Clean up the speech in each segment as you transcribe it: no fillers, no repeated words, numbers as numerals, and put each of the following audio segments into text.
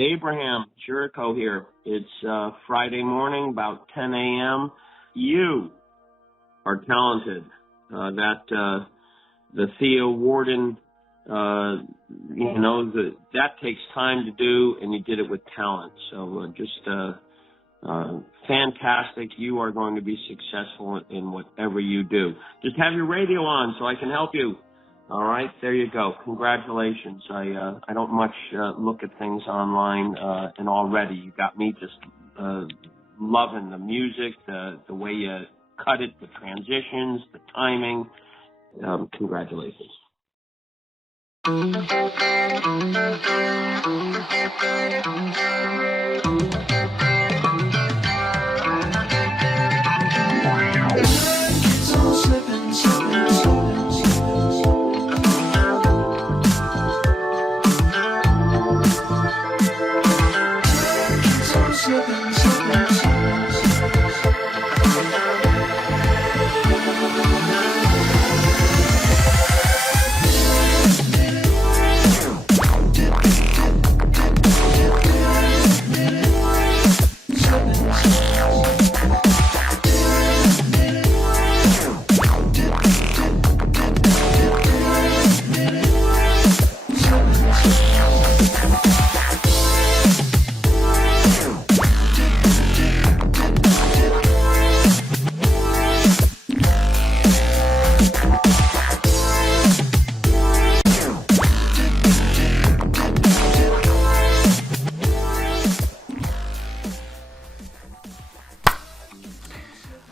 Abraham Jericho here. It's Friday morning, about 10 a.m. You are talented. The Theo Warden, that takes time to do, and you did it with talent. So fantastic. You are going to be successful in whatever you do. Just have your radio on so I can help you. All right, there you go. Congratulations. I don't much look at things online, and already you got me just loving the music, the way you cut it, the transitions, the timing. Congratulations.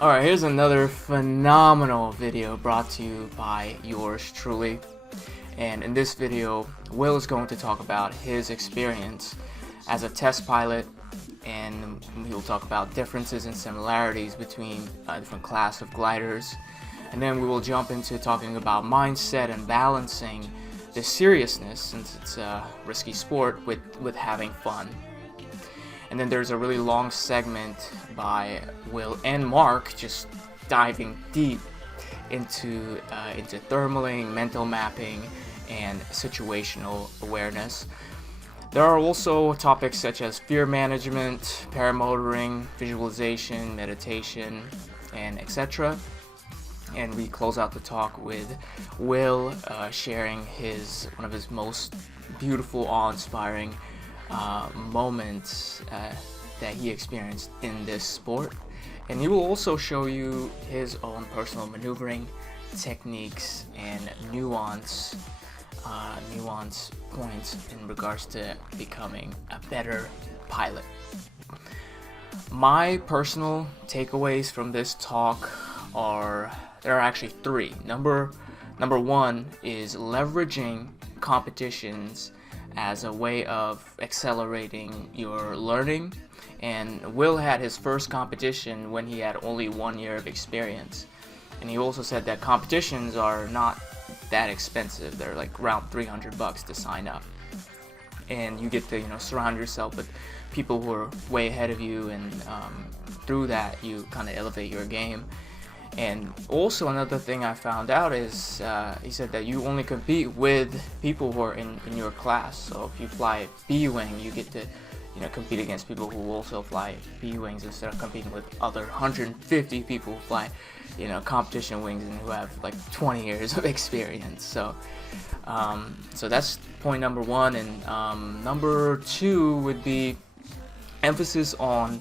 Alright, here's another phenomenal video brought to you by yours truly. And in this video, Will is going to talk about his experience as a test pilot, and he'll talk about differences and similarities between different class of gliders. And then we will jump into talking about mindset and balancing the seriousness, since it's a risky sport, with having fun. And then there's a really long segment by Will and Mark just diving deep into thermaling, mental mapping, and situational awareness. There are also topics such as fear management, paramotoring, visualization, meditation, and etc. And we close out the talk with Will sharing one of his most beautiful, awe-inspiring moments that he experienced in this sport. And he will also show you his own personal maneuvering techniques and nuance points in regards to becoming a better pilot. My personal takeaways from this talk there are actually three. Number one is leveraging competitions as a way of accelerating your learning. And Will had his first competition when he had only 1 year of experience. And he also said that competitions are not that expensive. They're like around $300 to sign up. And you get to surround yourself with people who are way ahead of you, and through that you kind of elevate your game. And also another thing I found out is he said that you only compete with people who are in your class. So if you fly B-Wing, you get to compete against people who also fly B-Wings instead of competing with other 150 people who fly competition wings and who have like 20 years of experience. So that's point number one. And number two would be emphasis on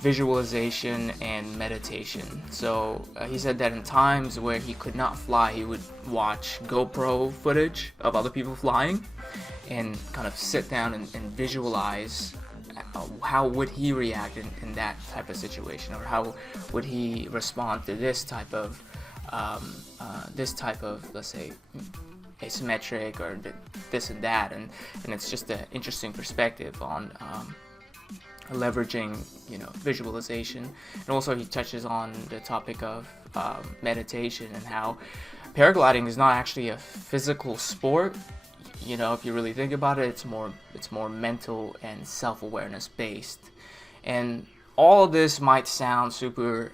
visualization and meditation. So he said that in times where he could not fly, he would watch GoPro footage of other people flying and kind of sit down and visualize how would he react in that type of situation, or how would he respond to this type of let's say asymmetric or this and that, and it's just an interesting perspective on leveraging visualization. And also he touches on the topic of meditation and how paragliding is not actually a physical sport. If you really think about it, it's more mental and self-awareness based. And all of this might sound super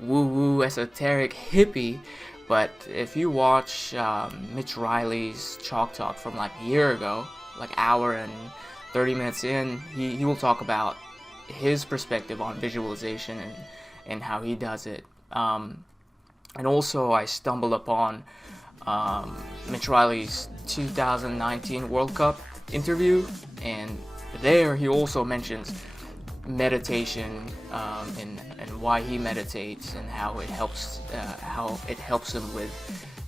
woo-woo, esoteric, hippie, but if you watch Mitch Riley's Chalk Talk from like a year ago, like hour and 30 minutes in, he will talk about his perspective on visualization and how he does it. And also I stumbled upon Mitch Riley's 2019 World Cup interview, and there he also mentions meditation and why he meditates and how it helps him with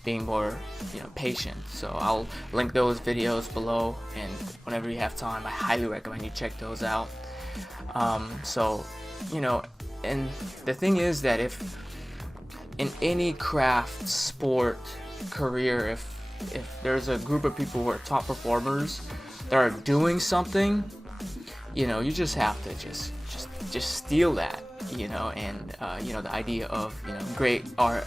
being more patient. So I'll link those videos below, and whenever you have time, I highly recommend you check those out. So and the thing is that if in any craft, sport, career, if there's a group of people who are top performers that are doing something, you just have to just steal that, and the idea of great art,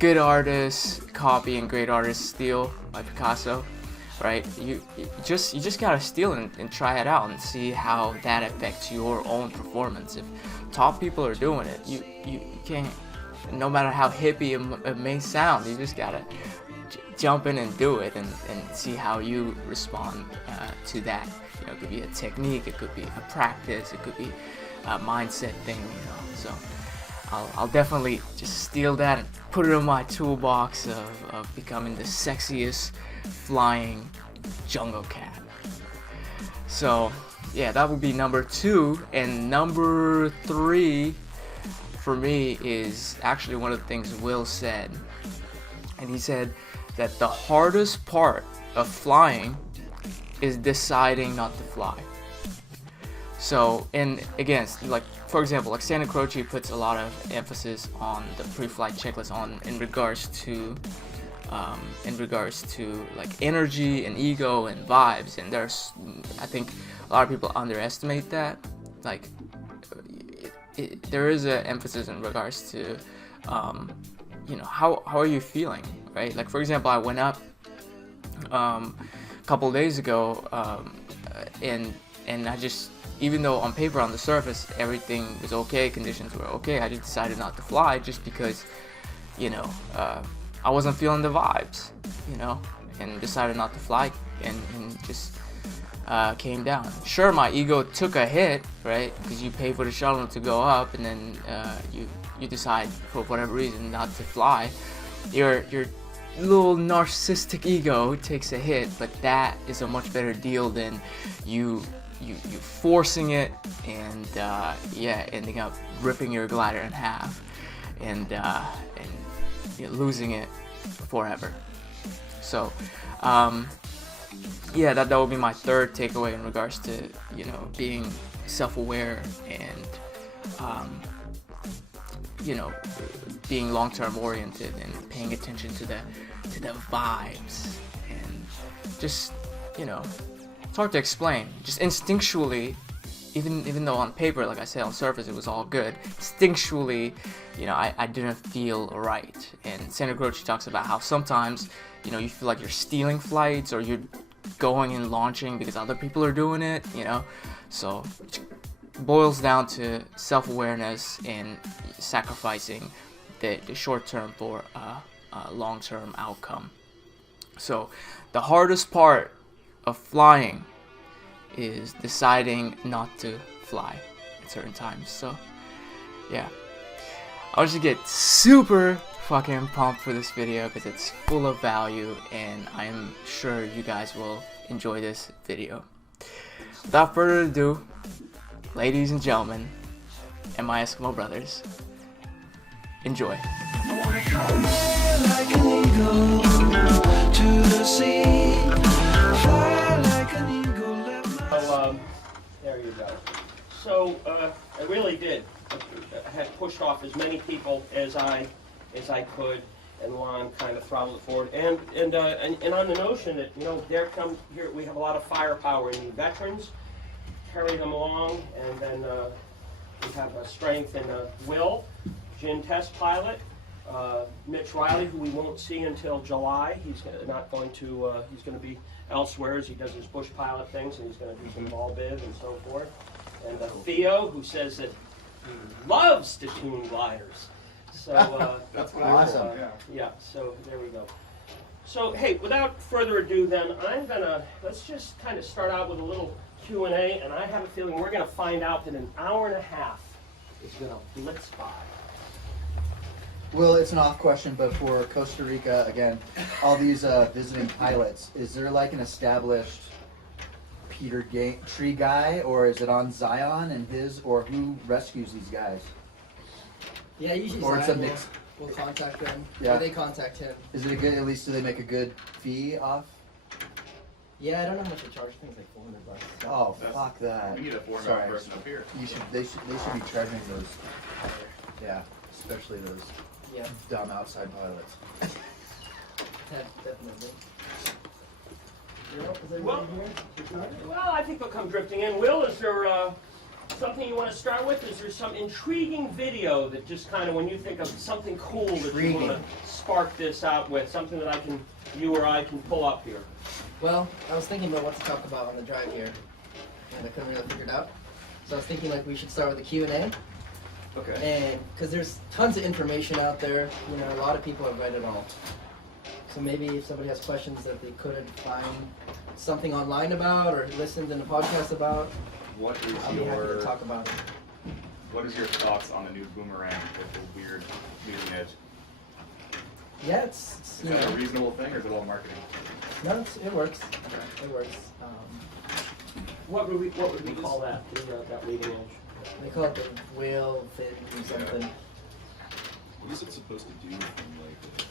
good artists copy and great artists steal, by Picasso, right? You just gotta steal and try it out and see how that affects your own performance. If top people are doing it, you can't. No matter how hippie it may sound, you just gotta jump in and do it and see how you respond to that. It could be a technique, it could be a practice, it could be a mindset thing, So I'll definitely just steal that and put it in my toolbox of becoming the sexiest flying jungle cat. So yeah, that would be number 2. And number 3 for me is actually one of the things Will said. And he said that the hardest part of flying is deciding not to fly. So, and again, like for example, like Santa Croce puts a lot of emphasis on the pre-flight checklist in regards to like energy and ego and vibes. And I think a lot of people underestimate that. Like, there is an emphasis in regards to, how are you feeling, right? Like for example, I went up a couple of days ago, and I just, even though on paper, on the surface, everything was okay, conditions were okay, I just decided not to fly just because, I wasn't feeling the vibes, and decided not to fly and just came down. Sure, my ego took a hit, right? Because you pay for the shuttle to go up, and then you decide for whatever reason not to fly. Your little narcissistic ego takes a hit, but that is a much better deal than you forcing it and ending up ripping your glider in half and losing it forever. So that would be my third takeaway in regards to being self-aware and being long-term oriented and paying attention to the vibes, and just it's hard to explain. Just instinctually, even though on paper, like I said, on surface it was all good, instinctually, I didn't feel right. And Santa Croce talks about how sometimes you feel like you're stealing flights or you're going and launching because other people are doing it, so it boils down to self-awareness and sacrificing the short term for a long-term outcome. So the hardest part of flying is deciding not to fly at certain times. So yeah, I'll just get super fucking pumped for this video because it's full of value, and I'm sure you guys will enjoy this video. Without further ado, ladies and gentlemen, and my Eskimo brothers, enjoy. I wanna come like an eagle to the sea, fly like an eagle. There you go. So I really did. I had pushed off as many people as I could, and Lon kind of throttled it forward. And on the notion that here we have a lot of firepower in the veterans, carry them along, and then we have a strength and a will. Jin test pilot, Mitch Riley, who we won't see until July. He's not going to. He's going to be elsewhere as he does his bush pilot things, and he's going to do some ball bib and so forth. And Theo, who says that he loves to tune gliders. So that's what awesome. Yeah. So there we go. So hey, without further ado, then let's just kind of start out with a little Q&A, and I have a feeling we're going to find out that an hour and a half is going to blitz by. Well, it's an off question, but for Costa Rica, again, all these visiting pilots, is there like an established Peter Tree guy, or is it on Zion and his, or who rescues these guys? Yeah, usually Or it's a Zion mix. will contact them, Yeah. or they contact him. Is it a good, at least do they make a good fee off? Yeah, I don't know how much they charge. I think it's like $400. Oh, fuck that. We need a foreman Sorry. person up here. They should be charging those, yeah, especially those Yeah, dumb outside pilots. definitely. Is everybody Well- here? Well, I think they'll come drifting in. Will, is there something you want to start with? Is there some intriguing video that just kind of, when you think of something cool that you want Intriguing. to spark this out with, something that you or I can pull up here? Well, I was thinking about what to talk about on the drive here, and I couldn't really figure it out. So I was thinking like we should start with the Q&A, Okay. and because there's tons of information out there, you know, a lot of people have read it all. So maybe if somebody has questions that they couldn't find something online about or listened in a podcast about, What is I'll be happy to your talk about it. What is your thoughts on the new boomerang with the weird leading edge? Yeah, it's Is you that a know, reasonable thing, or is it all marketing? no, it works. Okay. It works. What would we call that? That leading edge? They call it the whale fin or something. What is it supposed to do from like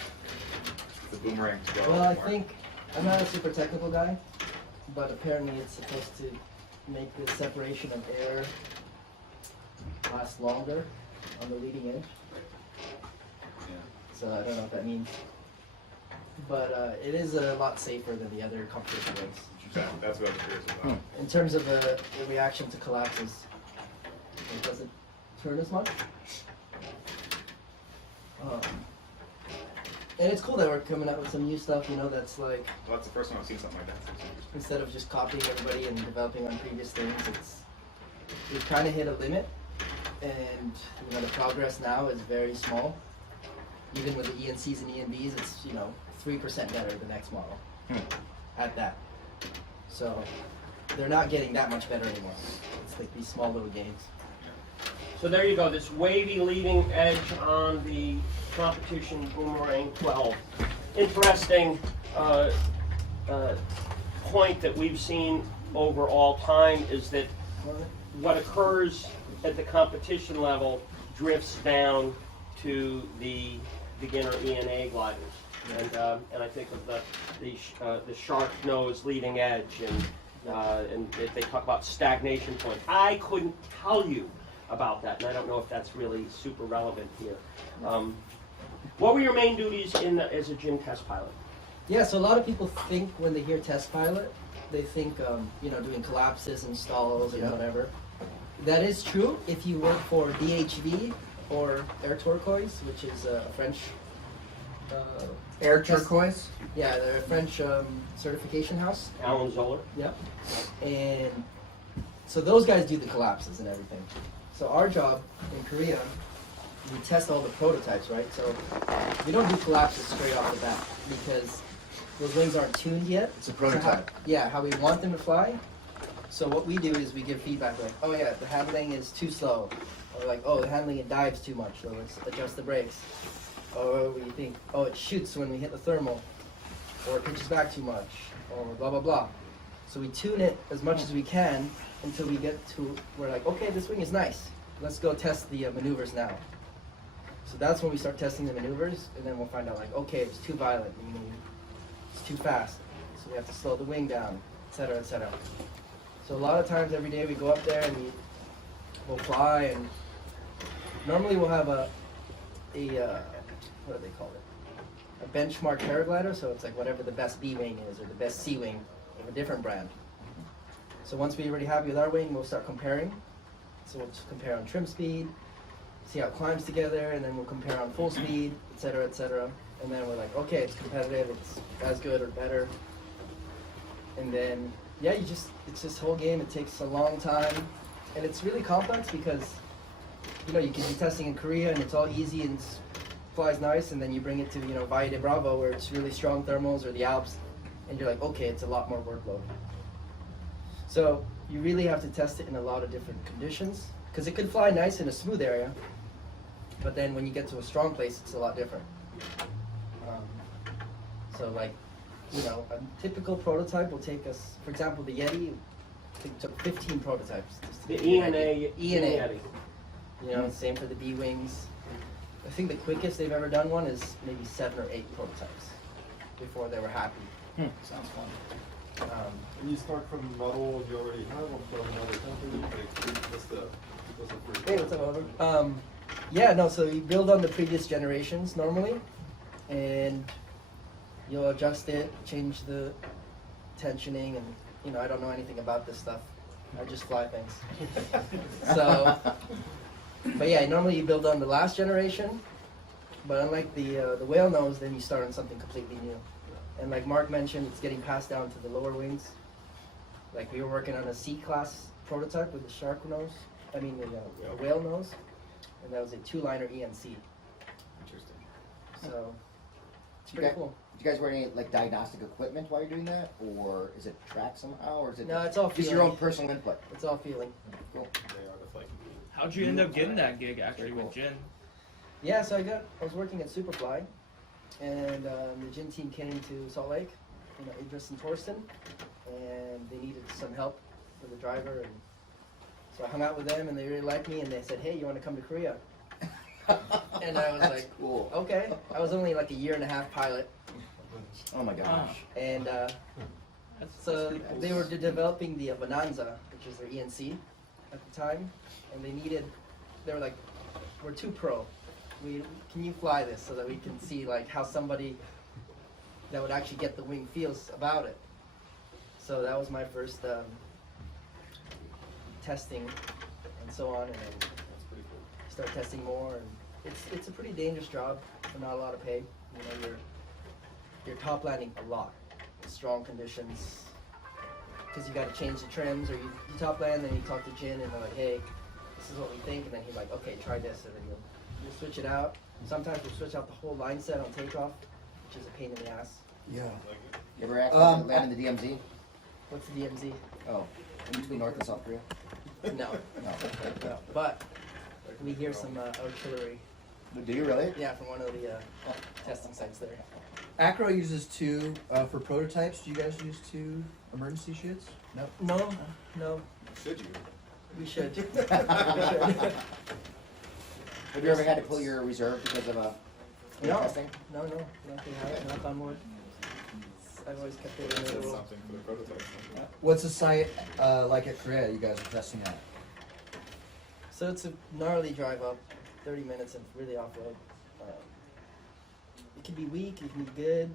The boomerang to go. Well, I more? think I'm not a super technical guy, but apparently it's supposed to make the separation of air last longer on the leading edge. So I don't know what that means, but it is a lot safer than the other competition race. That's what I'm curious about. In terms of the reaction to collapses, it doesn't turn as much. And it's cool that we're coming out with some new stuff, you know, that's like, Well, that's the first time I've seen something like that. So it's interesting. instead of just copying everybody and developing on previous things, we've kind of hit a limit, and you know the progress now is very small. Even with the ENCs and ENBs, it's 3% better the next model at that. So they're not getting that much better anymore. It's like these small little gains. So there you go, this wavy leading edge on the competition Boomerang 12. Interesting point that we've seen over all time is that what occurs at the competition level drifts down to the beginner ENA gliders. And I think of the shark nose leading edge, and if they talk about stagnation point. I couldn't tell you about that, and I don't know if that's really super relevant here. What were your main duties as a gym test pilot? Yeah, so a lot of people think when they hear test pilot, they think doing collapses and stalls and whatever. That is true if you work for DHV or Air Turquoise, which is a French. Air Turquoise? Yeah, they're a French certification house. Alan Zoller? Yep. And so those guys do the collapses and everything. So our job in Korea, we test all the prototypes, right? So we don't do collapses straight off the bat because those wings aren't tuned yet. It's a prototype. How we want them to fly. So what we do is we give feedback like, oh yeah, the handling is too slow. Or like, oh, the handling it dives too much, so let's adjust the brakes. Or we think, oh, it shoots when we hit the thermal. Or it pitches back too much. Or blah, blah, blah. So we tune it as much as we can until we get to, we're like, okay, this wing is nice. Let's go test the maneuvers now. So that's when we start testing the maneuvers, and then we'll find out like, okay, it's too violent, it's too fast. So we have to slow the wing down, etc., etc. So a lot of times every day we go up there and we'll fly, and normally we'll have a what do they call it? A benchmark paraglider, so it's like whatever the best B wing is or the best C wing of a different brand. So once we're already happy with our wing, we'll start comparing. So we'll just compare on trim speed, see how it climbs together, and then we'll compare on full speed, etc., etc. And then we're like, okay, it's competitive, it's as good or better. And then, yeah, it's this whole game. It takes a long time, and it's really complex because, you can be testing in Korea and it's all easy and flies nice, and then you bring it to, Valle de Bravo where it's really strong thermals, or the Alps, and you're like, okay, it's a lot more workload. So you really have to test it in a lot of different conditions because it could fly nice in a smooth area, but then when you get to a strong place, it's a lot different. So like, you know, a typical prototype will take us, for example, the Yeti, it took 15 prototypes. Just to The give you an ENA, idea. ENA. Yeti. You know, same for the B-Wings. I think the quickest they've ever done one is maybe 7 or 8 prototypes before they were happy. Sounds fun. When you start from metal, you already have them from another company. Like, what's the first Hey, what's up, Oliver? Yeah, no, so you build on the previous generations normally, and you'll adjust it, change the tensioning, and, you know, I don't know anything about this stuff. I just fly things. So, but yeah, normally you build on the last generation, but unlike the whale nose, then you start on something completely new. And like Mark mentioned, it's getting passed down to the lower wings. Like we were working on a C-class prototype with the shark nose, the whale nose, and that was a 2-liner ENC. Interesting. So, it's You pretty got- cool. Do you guys wear any like diagnostic equipment while you're doing that, or is it tracked somehow, or is it No, it's all just your feeling. own personal input? It's all feeling. Cool. They are the like. How'd you end up getting that gig actually Very with cool. Jin? Yeah, so I was working at Superfly, and the gym team came to Salt Lake, Idris and Torsten, and they needed some help for the driver, and so I hung out with them, and they really liked me, and they said, hey, you want to come to Korea? And I was That's like, cool. okay. I was only like a 1.5-year pilot, Oh my gosh. and so they were developing the Bonanza, which is their ENC at the time, and they were like, we're too pro. Can you fly this so that we can see like how somebody that would actually get the wing feels about it? So that was my first testing and so on, and then That's pretty cool. start testing more. And it's a pretty dangerous job for not a lot of pay. You know, you're top landing a lot in strong conditions because you got to change the trims, or you top land, then you talk to Jin, and they're like, hey, this is what we think, and then he's like, okay, try this, and then you'll switch it out. Sometimes we'll switch out the whole line set on takeoff, which is a pain in the ass. Yeah. You ever accidentally land in the DMZ? What's the DMZ? Oh, in between North and South Korea? No, No. no. But we hear some artillery, Do you really? yeah, from one of the testing sites there. Acro uses 2 for prototypes. Do you guys use 2 emergency chutes? No. No, Should you? we should. Have you ever had to pull your reserve because of a No. testing? No, nothing happened. Knock on wood. I've always kept it in That's the little. something for the prototypes. What's the site like at Korea? You guys are testing at? So it's a gnarly drive up, 30 minutes and really off road. It can be weak, it can be good.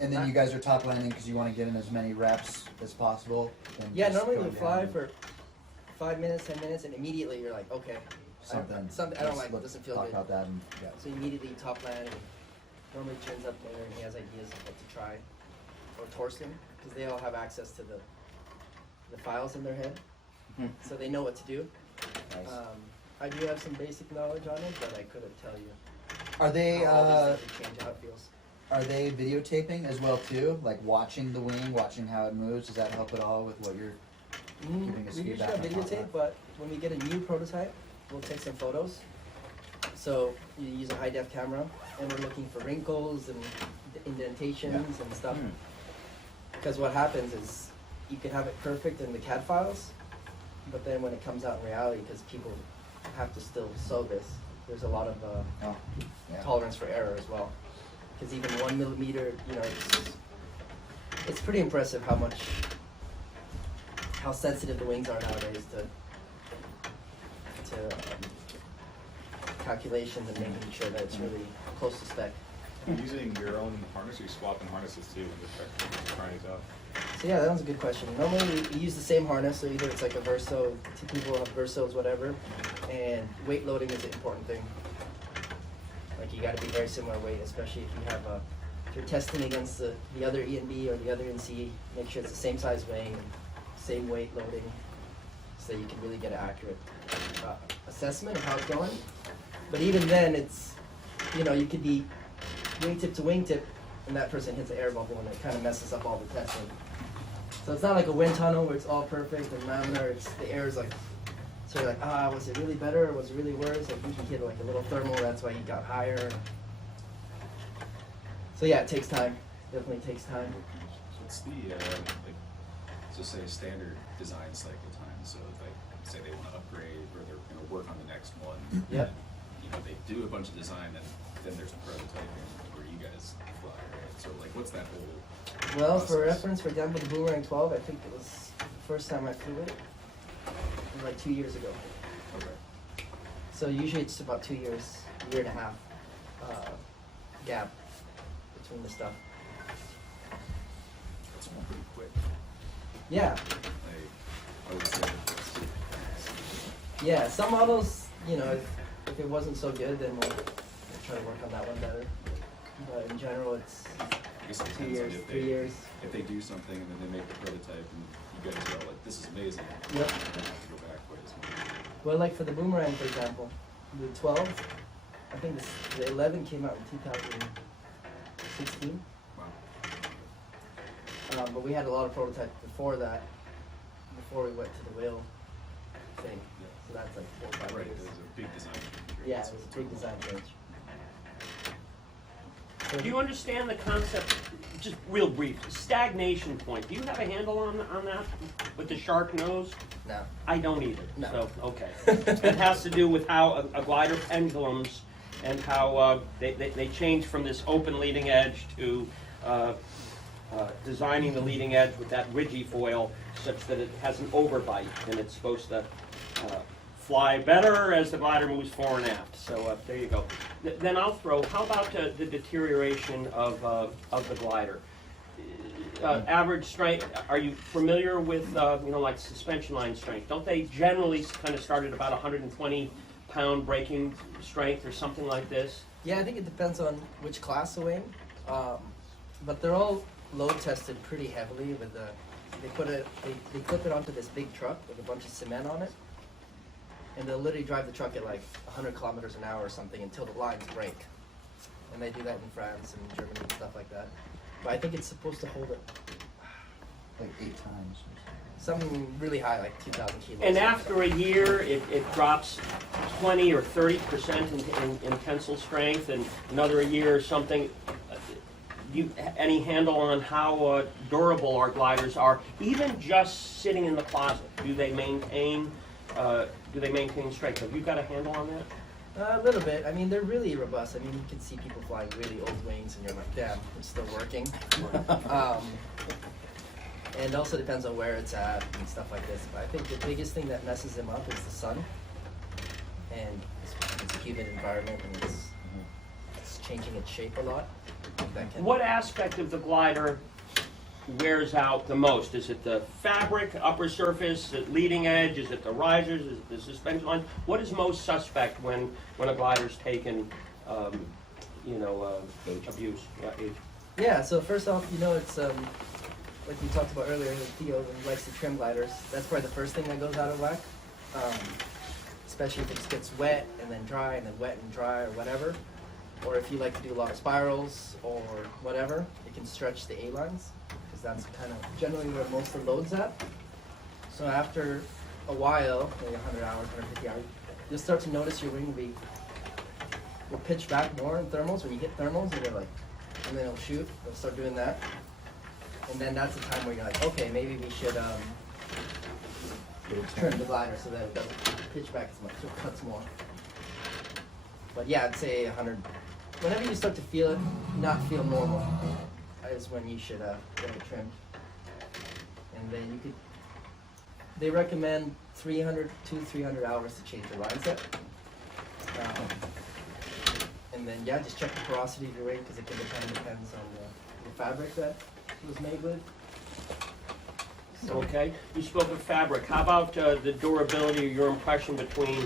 And then you guys are top landing because you want to get in as many reps as possible. And Yeah, just normally go we down fly and for 5 minutes, 10 minutes, and immediately you're like, okay, something. something I don't like, Let's doesn't feel talk good. about that. And, yeah. So immediately you top land. And normally Chin's up there and he has ideas of what to try, or Torsten, because they all have access to the files in their head, Hmm. so they know what to do. Nice. I do have some basic knowledge on it, but I couldn't tell you Are they how all these things change, how it feels. are they videotaping as well too? Like watching the wing, watching how it moves. Does that help at all with what you're? Giving us We usually feedback have on top of videotape, that. but when we get a new prototype, we'll take some photos. So you use a high def camera, and we're looking for wrinkles and indentations and stuff. Hmm. Because what happens is you can have it perfect in the CAD files, but then when it comes out in reality, because people have to still sew this, there's a lot of Oh, yeah. tolerance for error as well. Because even 1 millimeter, it's pretty impressive how sensitive the wings are nowadays to calculations and making sure that it's really close to spec. Using your own harness, or you swapping harnesses too, and just trying these out. So yeah, that was a good question. Normally we use the same harness, so either it's like a Verso, 2 people have Versos, whatever, and weight loading is an important thing. Like you gotta be very similar weight, especially if you have if you're testing against the other ENB or the other NC, make sure it's the same size wing, same weight loading, so you can really get an accurate assessment of how it's going. But even then, it's, you could be wingtip to wingtip, and that person hits an air bubble, and it kind of messes up all the testing. So it's not like a wind tunnel where it's all perfect and laminar. It's the air is like, so you're like, was it really better or was it really worse? Like you can get like a little thermal. That's why you got higher. So yeah, it takes time. Definitely takes time. What's the so say standard design cycle time? So like say they want to upgrade or they're going to work on the next one. Yep. And, they do a bunch of design and then there's a prototyping where you guys fly, right? So like what's that whole Well, for process? reference, for example, the Boomerang 12, I think it was the first time I flew it. It was like 2 years ago. Okay. So usually it's about 2 years, year and a half gap between the stuff. That's pretty quick. Yeah, Like I would say that's yeah. Some models, if it wasn't so good, then we'll try to work on that one better. But in general, it's I guess it 2 depends on years, if 3 they years. if they do something and then they make the prototype and you guys go like this is amazing. Yep. You don't have to go back quite as much. Well, like for the Boomerang, for example, the 12, I think the 11 came out in 2016. Wow. But we had a lot of prototypes before that, before we went to the whale thing. Yeah. So that's like 4 or 5 Right, years. it was a big design change. right? Yeah, it So was a it's big all- design change. So Do you understand the concept, just real brief, stagnation point? Do you have a handle on that with the shark nose? No. I don't either, No. so, okay. It has to do with how a glider pendulums and how they change from this open leading edge to designing the leading edge with that ridgy foil such that it has an overbite and it's supposed to fly better as the glider moves fore and aft. So there you go. Then I'll throw, how about the deterioration of the glider? Average strength, are you familiar with, like suspension line strength? Don't they generally kind of start at about 120-pound braking strength or something like this? yeah, I think it depends on which class of wing, but they're all load tested pretty heavily with the. They clip it onto this big truck with a bunch of cement on it, and they'll literally drive the truck at like 100 kilometers an hour or something until the lines break. And they do that in France and Germany and stuff like that. But I think it's supposed to hold it Like 8 times. something really high, like 2,000 kilos. And after a year, it drops 20 or 30% in tensile strength, and another year or something. Any handle on how durable our gliders are, even just sitting in the closet? Do they maintain strength? Have you got a handle on that? A little bit. I mean, they're really robust. I mean, you can see people flying really old wings, and you're like, damn, it's still working. And also depends on where it's at and stuff like this. But I think the biggest thing that messes them up is the sun, and it's a humid environment, and it's changing its shape a lot. That can, What aspect of the glider wears out the most? Is it the fabric, upper surface, the leading edge? Is it the risers? Is it the suspension line? What is most suspect when a glider's taken, abuse? Yeah, age. Yeah. So first off, it's like we talked about earlier with Theo, when he likes to trim gliders. That's probably the first thing that goes out of whack. Especially if it gets wet and then dry and then wet and dry or whatever. Or if you like to do a lot of spirals or whatever, it can stretch the A-lines, because that's kind of generally where most of the load's at. So after a while, maybe 100 hours, 150 hours, you'll start to notice your wing will pitch back more in thermals. When you hit thermals, and then it'll shoot. It'll start doing that. And then that's the time where you're like, okay, maybe we should trim the glider so that it doesn't pitch back as much, so it cuts more. But yeah, I'd say 100. Whenever you start to feel it, not feel normal, is when you should get it trimmed. And then they recommend 300 hours to change your line set. And then yeah, just check the porosity of your wing, because it depends on the fabric that it was made with. So, Okay. You spoke of fabric. How about the durability or your impression between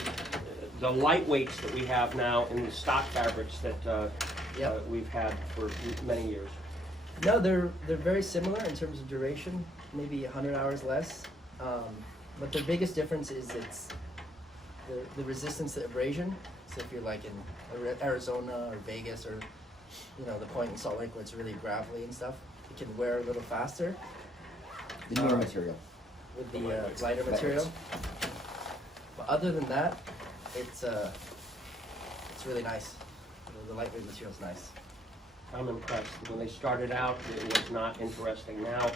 the lightweights that we have now and the stock fabrics that we've had for many years? No, they're very similar in terms of duration, maybe 100 hours less. But the biggest difference is it's the resistance to abrasion. So if you're like in Arizona or Vegas or the point in Salt Lake where it's really gravelly and stuff, it can wear a little faster. The newer material. with the lighter material. But other than that, it's really nice. The lightweight material is nice. I'm impressed. When they started out, it was not interesting. Now,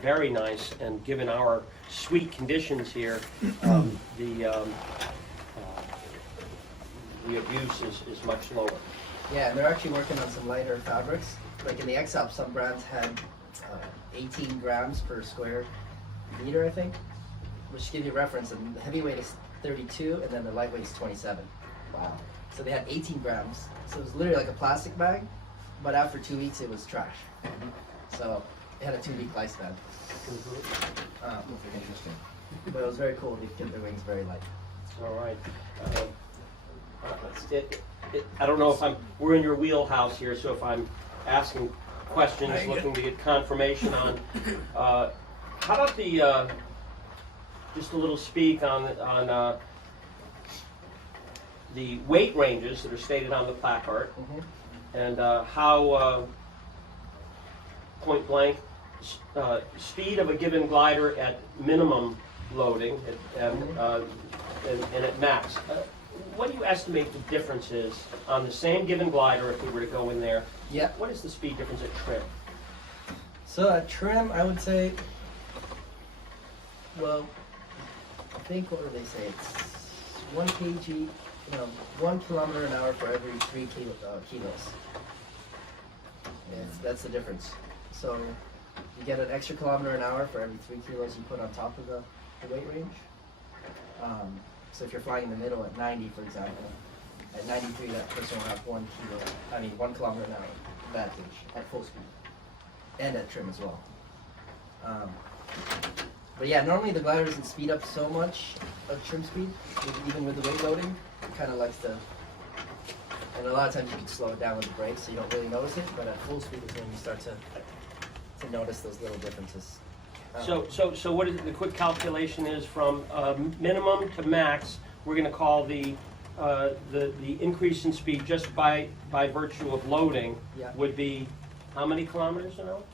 very nice, and given our sweet conditions here, the abuse is much lower. Yeah, and they're actually working on some lighter fabrics. Like in the X-Up, some brands had 18 grams per square meter, I think, which gives you a reference. And the heavyweight is 32, and then the lightweight is 27. Wow. So they had 18 grams. So it was literally like a plastic bag, but after 2 weeks it was trash. So it had a 2-week lifespan. Interesting. But it was very cool. They kept their wings very light. All right. I don't know if we're in your wheelhouse here, so if I'm asking questions, looking to get confirmation on, how about just a little speak on the weight ranges that are stated on the placard, and how point blank speed of a given glider at minimum loading and at max. What do you estimate the difference is on the same given glider if we were to go in there? Yeah. What is the speed difference at trim? So at trim, I would say, well, I think, what do they say? It's 1 kg, 1 kilometer an hour for every 3 kilos. That's the difference. So you get an extra kilometer an hour for every 3 kilos you put on top of the weight range. So if you're flying in the middle at 90, for example, at 93 that person will have 1 kilometer an hour advantage at full speed and at trim as well. But yeah, normally the glider doesn't speed up so much at trim speed, even with the weight loading. It kind of likes to, and a lot of times you can slow it down with the brakes so you don't really notice it, but at full speed is when you start to notice those little differences. So what is it, the quick calculation is from minimum to max, we're going to call the increase in speed just by virtue of loading would be how many kilometers an hour?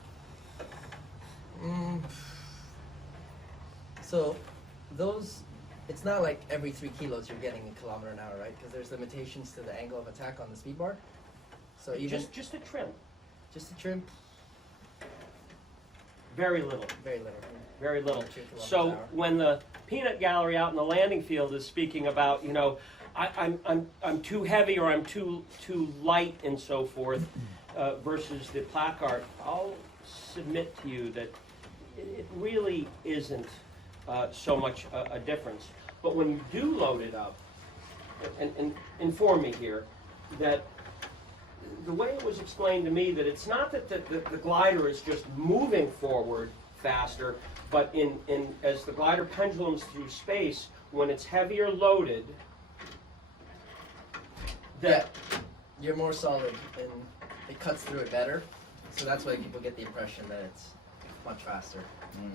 So those, it's not like every 3 kilos you're getting a kilometer an hour, right? Because there's limitations to the angle of attack on the speed bar. So even just a trim. Just a trim, Very little. very little. Very little. 2 kilometers an So hour. when the peanut gallery out in the landing field is speaking about, I'm too heavy or I'm too light and so forth, versus the placard, I'll submit to you that it really isn't so much a difference. But when you do load it up, and inform me here, that the way it was explained to me that it's not that the glider is just moving forward faster, but as the glider pendulums through space, when it's heavier loaded, that You're more solid and it cuts through it better. So that's why people get the impression that it's much faster,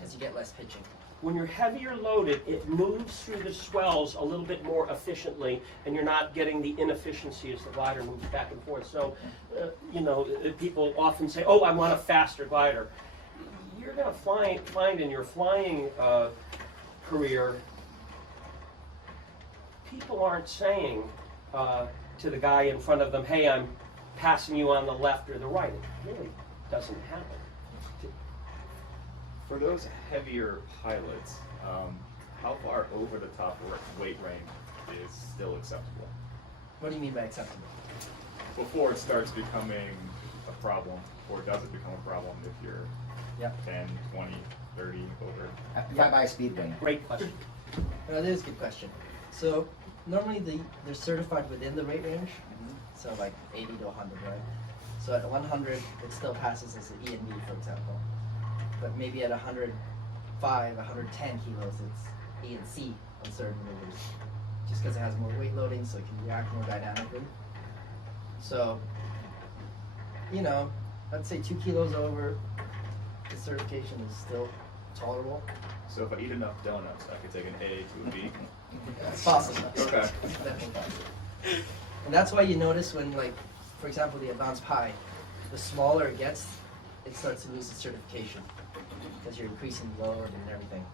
as you get less pitching. when you're heavier loaded, it moves through the swells a little bit more efficiently, and you're not getting the inefficiency as the glider moves back and forth. So, people often say, "Oh, I want a faster glider." You're going to find in your flying career, people aren't saying to the guy in front of them, "Hey, I'm passing you on the left or the right." It really doesn't happen. For those heavier pilots, how far over the top weight range is still acceptable? What do you mean by acceptable? Before it starts becoming a problem, or does it become a problem if you're 10, 20, 30 over? Fly by speed wing. Great question. That is a good question. So normally they're certified within the rate range, so like 80 to 100, right? So at 100, it still passes as an E and B, for example. But maybe at 105, 110 kilos, it's E and C on certain maneuvers, just because it has more weight loading, so it can react more dynamically. So, I'd say 2 kilos over, the certification is still tolerable. So if I eat enough donuts, I could take an A to a B? It's possible. Okay. Definitely possible. And that's why you notice when, like, for example, the advanced pie, the smaller it gets, it starts to lose its certification. because you're increasing the load and everything.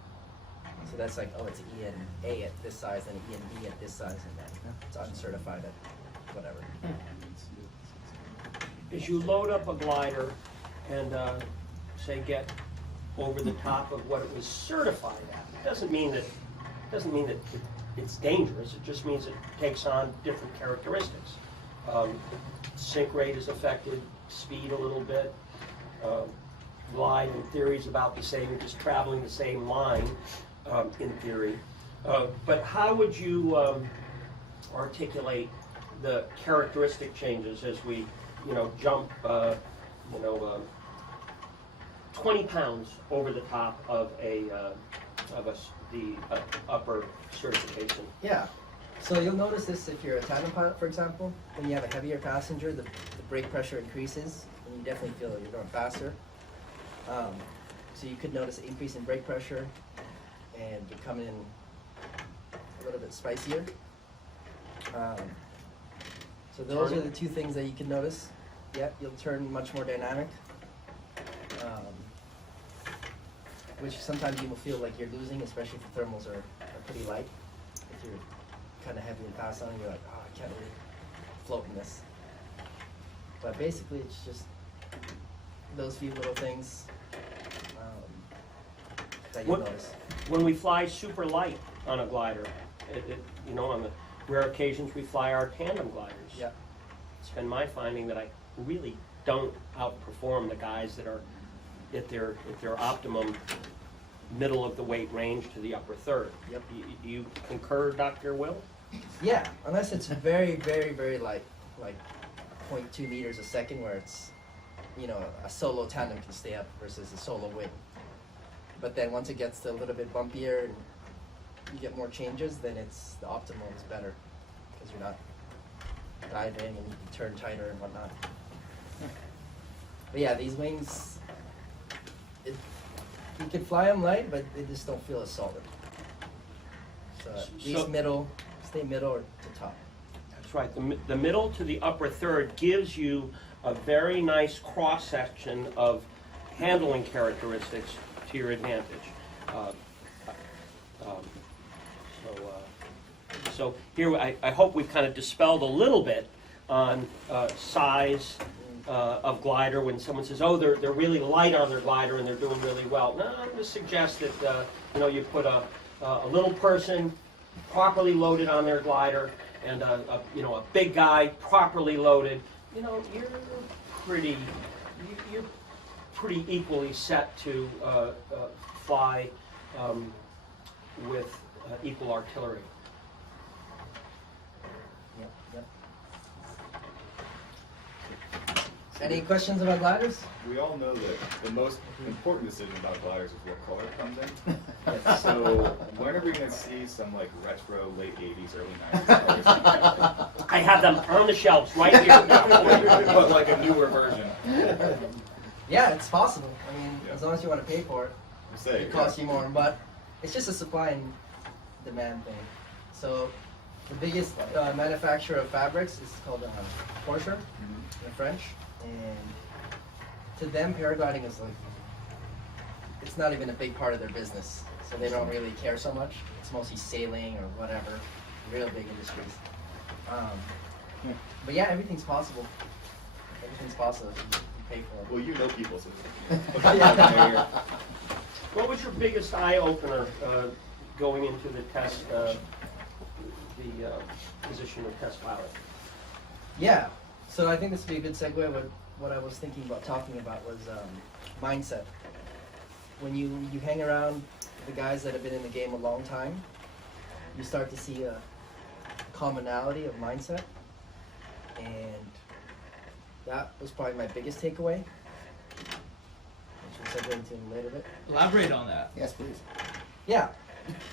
So that's like, oh, it's E and A at this size, and E and B at this size, and then it's uncertified at whatever. As you load up a glider and say get over the top of what it was certified at, it doesn't mean that it's dangerous. It just means it takes on different characteristics. Sink rate is affected, speed a little bit. Glide in theory is about the same. You're just traveling the same line in theory. But how would you articulate the characteristic changes as we, jump, 20 pounds over the top of the upper certification? Yeah. So you'll notice this if you're a tandem pilot, for example. When you have a heavier passenger, the brake pressure increases, and you definitely feel that you're going faster. So you could notice an increase in brake pressure, and you're coming in a little bit spicier. So those are the two things that you can notice. Yep, you'll turn much more dynamic, which sometimes you will feel like you're losing, especially if the thermals are pretty light. If you're kind of heavy and fast on it, you're like, oh, I can't really float in this. But basically, it's just those few little things that you notice. When we fly super light on a glider, on the rare occasions we fly our tandem gliders. Yeah. It's been my finding that I really don't outperform the guys that are at their optimum middle of the weight range to the upper third. Yep. You concur, Dr. Will? Yeah, unless it's very, very, very light, like 0.2 meters a second, where it's, a solo tandem can stay up versus a solo wing. But then once it gets to a little bit bumpier and you get more changes, then the optimal is better because you're not diving and you can turn tighter and whatnot. But yeah, these wings, you can fly them light, but they just don't feel as solid. So at least stay middle or to top. That's right. The middle to the upper third gives you a very nice cross-section of handling characteristics to your advantage. So here I hope we've kind of dispelled a little bit on size of glider when someone says, oh, they're really light on their glider and they're doing really well. No, I'm going to suggest that you put a little person properly loaded on their glider and a big guy properly loaded. You're pretty equally set to fly with equal artillery. Yep. Any questions about gliders? We all know that the most important decision about gliders is what color comes in. So when are we going to see some retro late 80s, early 90s colors? I have them on the shelves right here. But a newer version. Yeah, it's possible. I mean, Yeah. as long as you want to pay for it, it costs you more. But it's just a supply and demand thing. So the biggest manufacturer of fabrics is called Porsche in French, and to them, paragliding is it's not even a big part of their business. So they don't really care so much. It's mostly sailing or whatever, real big industries. But yeah, everything's possible. Everything's possible if you pay for it. Well, you know people, so What was your biggest eye opener going into the test, the position of test pilot? Yeah, so I think this would be a good segue. What I was thinking about talking about was mindset. When you hang around the guys that have been in the game a long time, you start to see a commonality of mindset, and that was probably my biggest takeaway. Which we'll segue into in a little bit. Elaborate on that. Yes, please. Yeah.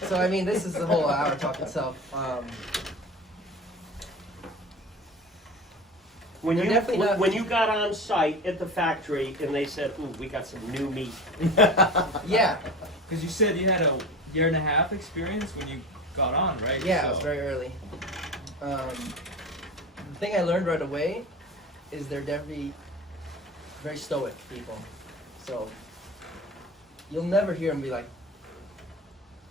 So I mean, this is the whole hour talk itself. When They're definitely not- when you got on site at the factory and they said, "Ooh, we got some new meat," Yeah. Because you said you had a year and a half experience when you got on, right? Yeah, it So- was very early. The thing I learned right away is they're definitely very stoic people. So you'll never hear them be like,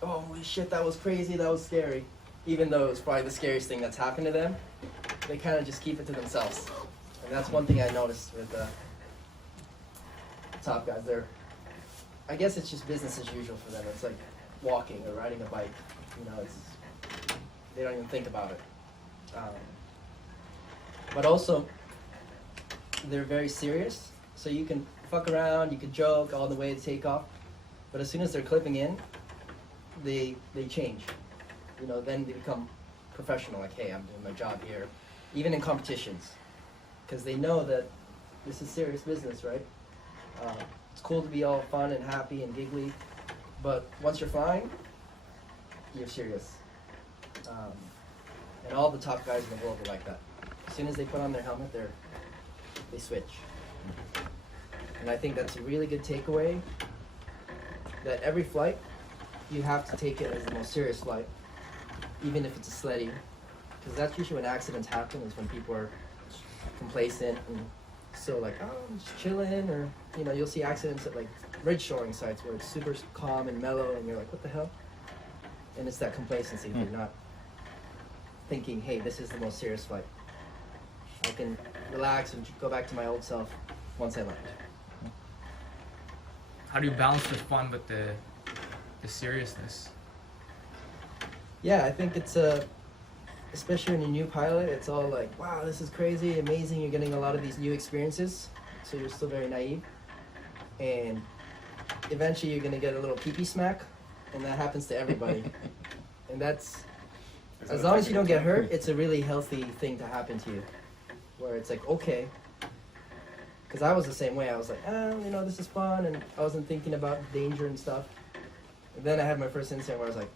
oh, holy shit, that was crazy, that was scary. Even though it's probably the scariest thing that's happened to them, they kind of just keep it to themselves. And that's one thing I noticed with top guys. I guess it's just business as usual for them. It's like walking or riding a bike. You know, they don't even think about it. But also, they're very serious. So you can fuck around, you can joke all the way to take off. But as soon as they're clipping in, they change. You know, then they become professional, like, hey, I'm doing my job here. Even in competitions. Because they know that this is serious business, right? It's cool to be all fun and happy and giggly, but once you're flying, you're serious. And all the top guys in the world are like that. As soon as they put on their helmet, they switch. And I think that's a really good takeaway, that every flight, you have to take it as the most serious flight, even if it's a sledding. Because that's usually when accidents happen, is when people are complacent and so like, oh, I'm just chilling, or, you know, you'll see accidents at like ridge shoring sites where it's super calm and mellow and you're like, what the hell? And it's that complacency. You're not thinking, hey, this is the most serious flight. I can relax and go back to my old self once I land. How do you balance the fun with the seriousness? Yeah, I think it's especially when you're a new pilot, it's all like, wow, this is crazy, amazing. You're getting a lot of these new experiences, so you're still very naive. And eventually you're gonna get a little pee-pee smack, and that happens to everybody. And that's, as long as you don't get hurt, it's a really healthy thing to happen to you. Where it's like, okay. Because I was the same way. I was like, you know, this is fun, and I wasn't thinking about danger and stuff. And then I had my first incident where I was like,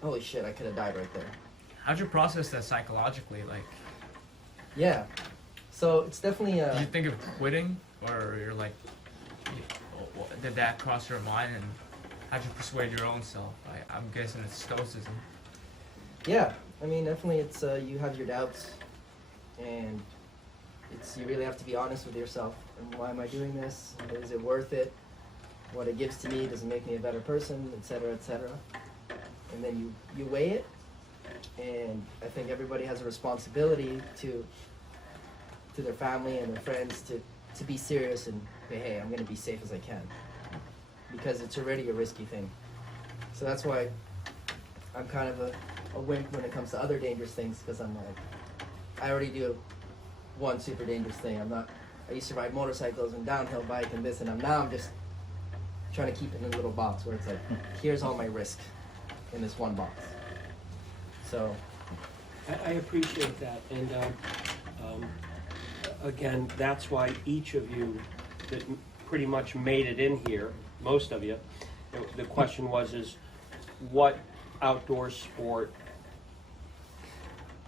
holy shit, I could have died right there. How'd you process that psychologically? Like, Yeah. So it's definitely did you think of quitting, or you're like, did that cross your mind, and how'd you persuade your own self? I'm guessing it's stoicism. yeah. I mean, definitely, it's you have your doubts, and you really have to be honest with yourself. And why am I doing this? Is it worth it? What it gives to me, does it make me a better person, etc., etc. And then you weigh it, and I think everybody has a responsibility to their family and their friends to be serious and say, hey, I'm going to be safe as I can, because it's already a risky thing. So that's why I'm kind of a wimp when it comes to other dangerous things, because I'm like, I already do one super dangerous thing. I used to ride motorcycles and downhill bike and this, and I'm just trying to keep it in a little box where it's like, here's all my risk in this one box. So I appreciate that, and again, that's why each of you that pretty much made it in here, most of you, the question is what outdoor sport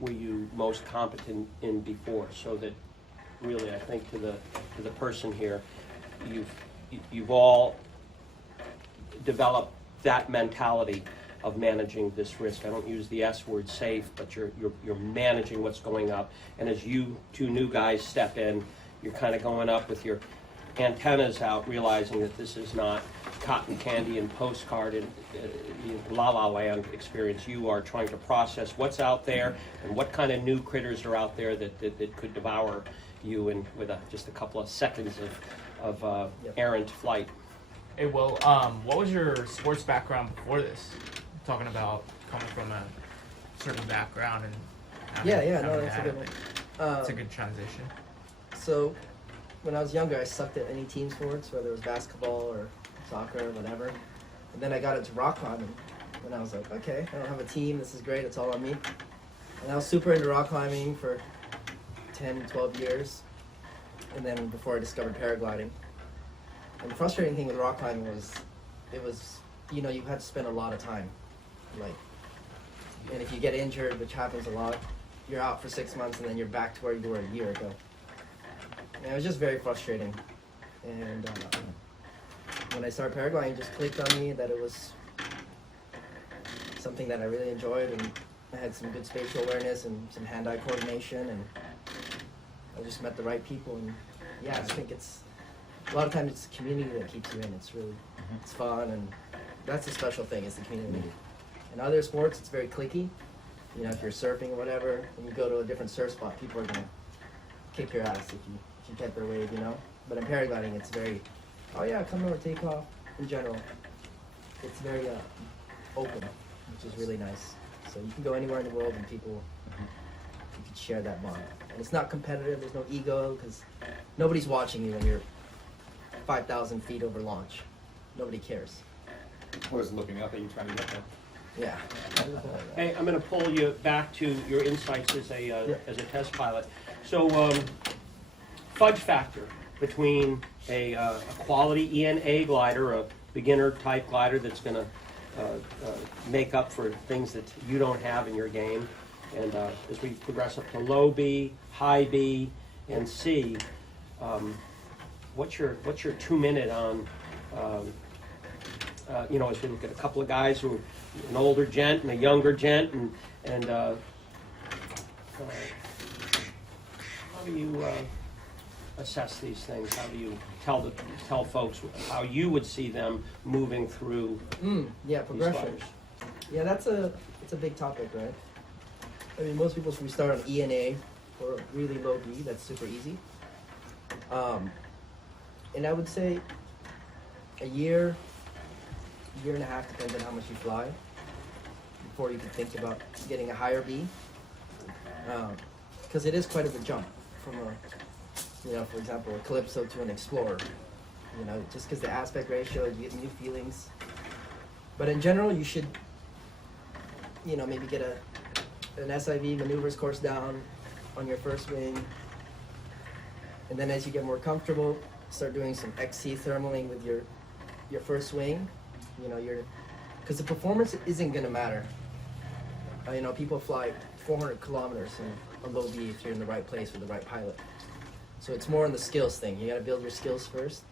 were you most competent in before? So that really, I think to the person here, you've all developed that mentality of managing this risk. I don't use the S word, safe, but you're managing what's going up. And as you two new guys step in, you're kind of going up with your antennas out, realizing that this is not cotton candy and postcard and la la land experience. You are trying to process what's out there and what kind of new critters are out there that could devour you in with just a couple of seconds of errant flight. Hey, Will, what was your sports background before this? Talking about coming from a certain background and that's a good one. It's a good transition. So when I was younger, I sucked at any team sports, whether it was basketball or soccer or whatever. And then I got into rock climbing, and I was like, okay, I don't have a team, this is great, it's all on me. And I was super into rock climbing for 10, 12 years, and then before I discovered paragliding. And the frustrating thing with rock climbing was, you know, you had to spend a lot of time. Like, and if you get injured, which happens a lot, you're out for 6 months and then you're back to where you were a year ago. And it was just very frustrating. And when I started paragliding, it just clicked on me that it was something that I really enjoyed, and I had some good spatial awareness and some hand-eye coordination, and I just met the right people, and yeah, I think it's a lot of times it's the community that keeps you in. It's really, it's fun, and that's the special thing, is the community. In other sports, it's very cliquey. You know, if you're surfing or whatever, and you go to a different surf spot, people are gonna kick your ass if you get their wave, you know? But in paragliding, it's very, oh yeah, come over, take off, in general. It's very open, which is really nice. So you can go anywhere in the world and people, you can share that bond. And it's not competitive, there's no ego, because nobody's watching you when you're 5,000 feet over launch. Nobody cares. Was looking up at you trying to get there. Yeah. Hey, I'm going to pull you back to your insights as a test pilot. So, fudge factor between a quality ENA glider, a beginner type glider that's going to make up for things that you don't have in your game, and as we progress up to low B, high B, and C, what's your 2-minute on? You know, as we look at a couple of guys who, an older gent and a younger gent, and how do you assess these things? How do you tell folks how you would see them moving through Yeah, these progression. gliders? Yeah, it's a big topic, right? I mean, most people, we start on ENA or really low B. That's super easy. And I would say a year and a half, depends on how much you fly, before you can think about getting a higher B. Because it is quite of a jump from a, you know, for example, a Calypso to an Explorer. You know, just because the aspect ratio, you get new feelings. But in general, you should, you know, maybe get an SIV maneuvers course down on your first wing. And then as you get more comfortable, start doing some XC thermaling with your first wing. You know, because the performance isn't going to matter. You know, people fly 400 kilometers in a low B if you're in the right place with the right pilot. So it's more on the skills thing. You got to build your skills first,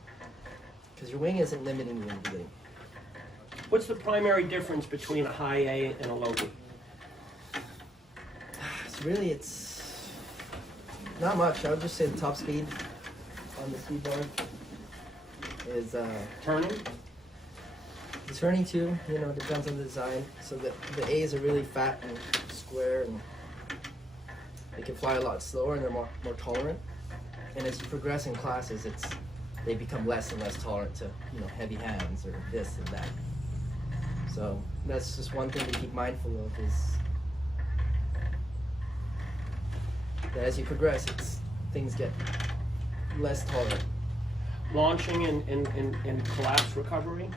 because your wing isn't limiting you in the beginning. What's the primary difference between a high A and a low B? It's not much. I would just say the top speed on the speed bar is Turning? the turning too. You know, depends on the design. So the A's are really fat and square, and they can fly a lot slower, and they're more tolerant. And as you progress in classes, they become less and less tolerant to, you know, heavy hands or this and that. So that's just one thing to keep mindful of, is that as you progress, things get less tolerant. Launching and collapse recovery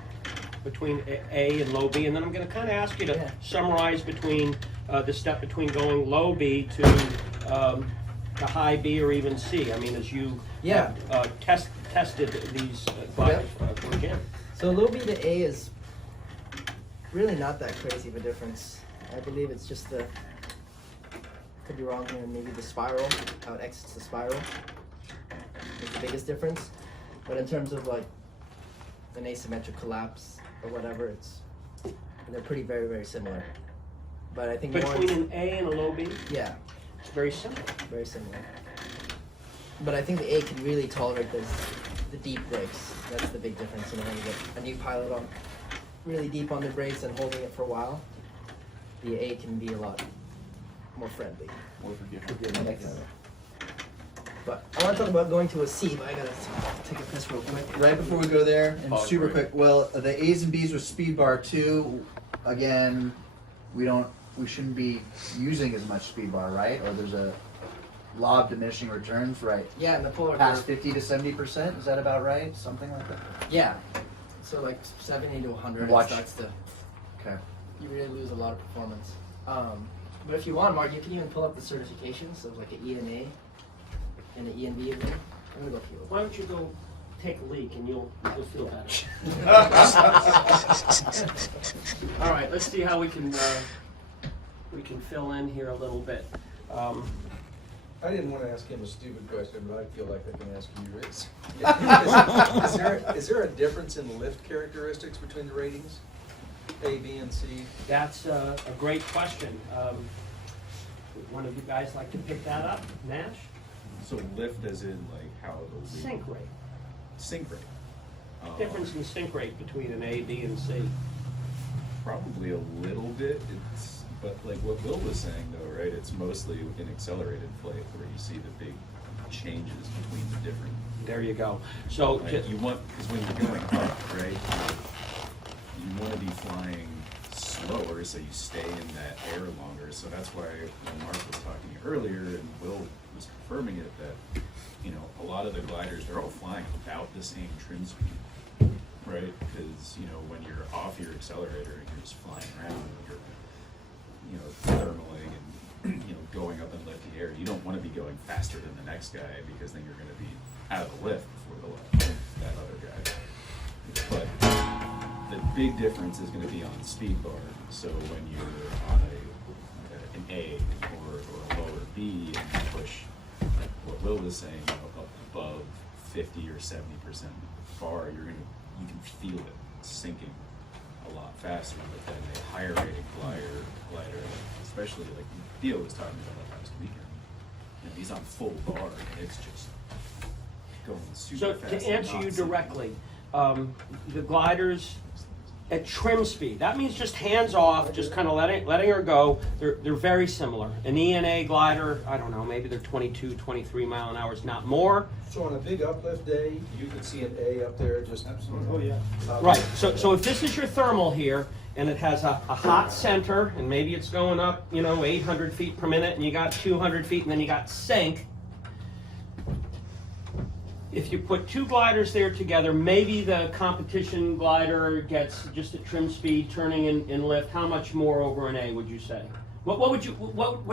between A and low B, and then I'm going to kind of ask you to summarize between the step between going low B to high B or even C. I mean, as you tested these gliders again. So low B to A is really not that crazy of a difference. I believe it's just could be wrong here, maybe the spiral, how it exits the spiral is the biggest difference. But in terms of like an asymmetric collapse or whatever, they're pretty very, very similar. But I think between an A and a low B? Yeah. It's very similar. Very similar. But I think the A can really tolerate the deep brakes. That's the big difference. You know, when you get a new pilot on really deep on the brakes and holding it for a while, the A can be a lot more friendly. More forgiving. But I want to talk about going to a C, but I gotta take a piss real quick. Right before we go there, and Pause super break. quick. Well, the A's and B's with speed bar 2, again, we shouldn't be using as much speed bar, right? Or there's a law of diminishing returns, right? Yeah, and the polar Past curve. 50 to 70%, is that about right? Something like that. Yeah. So like 70 to 100, Watch. it starts to, Okay. you really lose a lot of performance. But if you want, Mark, you can even pull up the certifications of like an ENA and an ENB event. I'm gonna go feel it. Why don't you go take a leak and you'll feel better. All right, let's see how we can fill in here a little bit. I didn't want to ask him a stupid question, but I feel like I can ask you. Is there a difference in lift characteristics between the ratings, A, B, and C? That's a great question. Would one of you guys like to pick that up? Nash? So lift as in like how it'll be. Sink rate. sink rate. Difference in sink rate between an A, B, and C. Probably a little bit. But like what Will was saying though, right? It's mostly in accelerated flight where you see the big changes between the different. There you go. So Like you want, because when you're going up, right, you want to be flying slower so you stay in that air longer. So that's why when Mark was talking earlier and Will was confirming it, that a lot of the gliders, they're all flying about the same trim speed, right? Because when you're off your accelerator and you're just flying around, you're thermaling and going up in lifty air, you don't want to be going faster than the next guy because then you're going to be out of the lift before that other guy. But the big difference is going to be on the speed bar. So when you're on an A or a lower B and you push, like what Will was saying, up above 50 or 70% bar, you can feel it sinking a lot faster. But then a higher rated glider, especially like Theo was talking about last weekend, he's on full bar and it's just going super So fast. to answer you directly, the gliders at trim speed, that means just hands off, just kind of letting her go. They're very similar. An ENA glider, I don't know, maybe they're 22, 23 mile an hour, not more. So on a big uplift day, you could see an A up there just. Absolutely. Oh, yeah. Right, so if this is your thermal here, and it has a hot center, and maybe it's going up, 800 feet per minute, and you got 200 feet, and then you got sink. If you put two gliders there together, maybe the competition glider gets just at trim speed, turning in lift. How much more over an A would you say? What do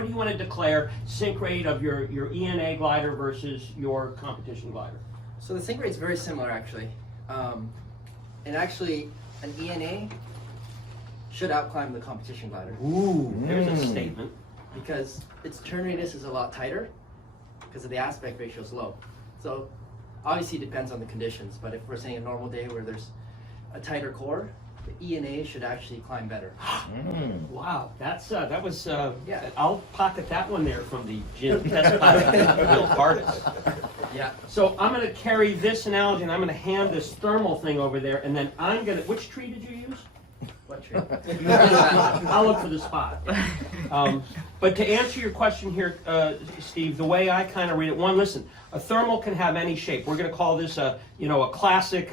you want to declare sink rate of your ENA glider versus your competition glider? So the sink rate's very similar actually. And actually an ENA should outclimb the competition glider. Ooh, there's a statement. Because its turn radius is a lot tighter because of the aspect ratio is low. So obviously it depends on the conditions, but if we're saying a normal day where there's a tighter core, the ENA should actually climb better. Wow, that was Yeah. I'll pocket that one there from the gym test pilot, Bill Cardis. Yeah. So I'm going to carry this analogy and I'm going to hand this thermal thing over there, and then I'm going to. Which tree did you use? What tree? I'll look for the spot. But to answer your question here, Steve, the way I kind of read it, one, listen, a thermal can have any shape. We're going to call this a classic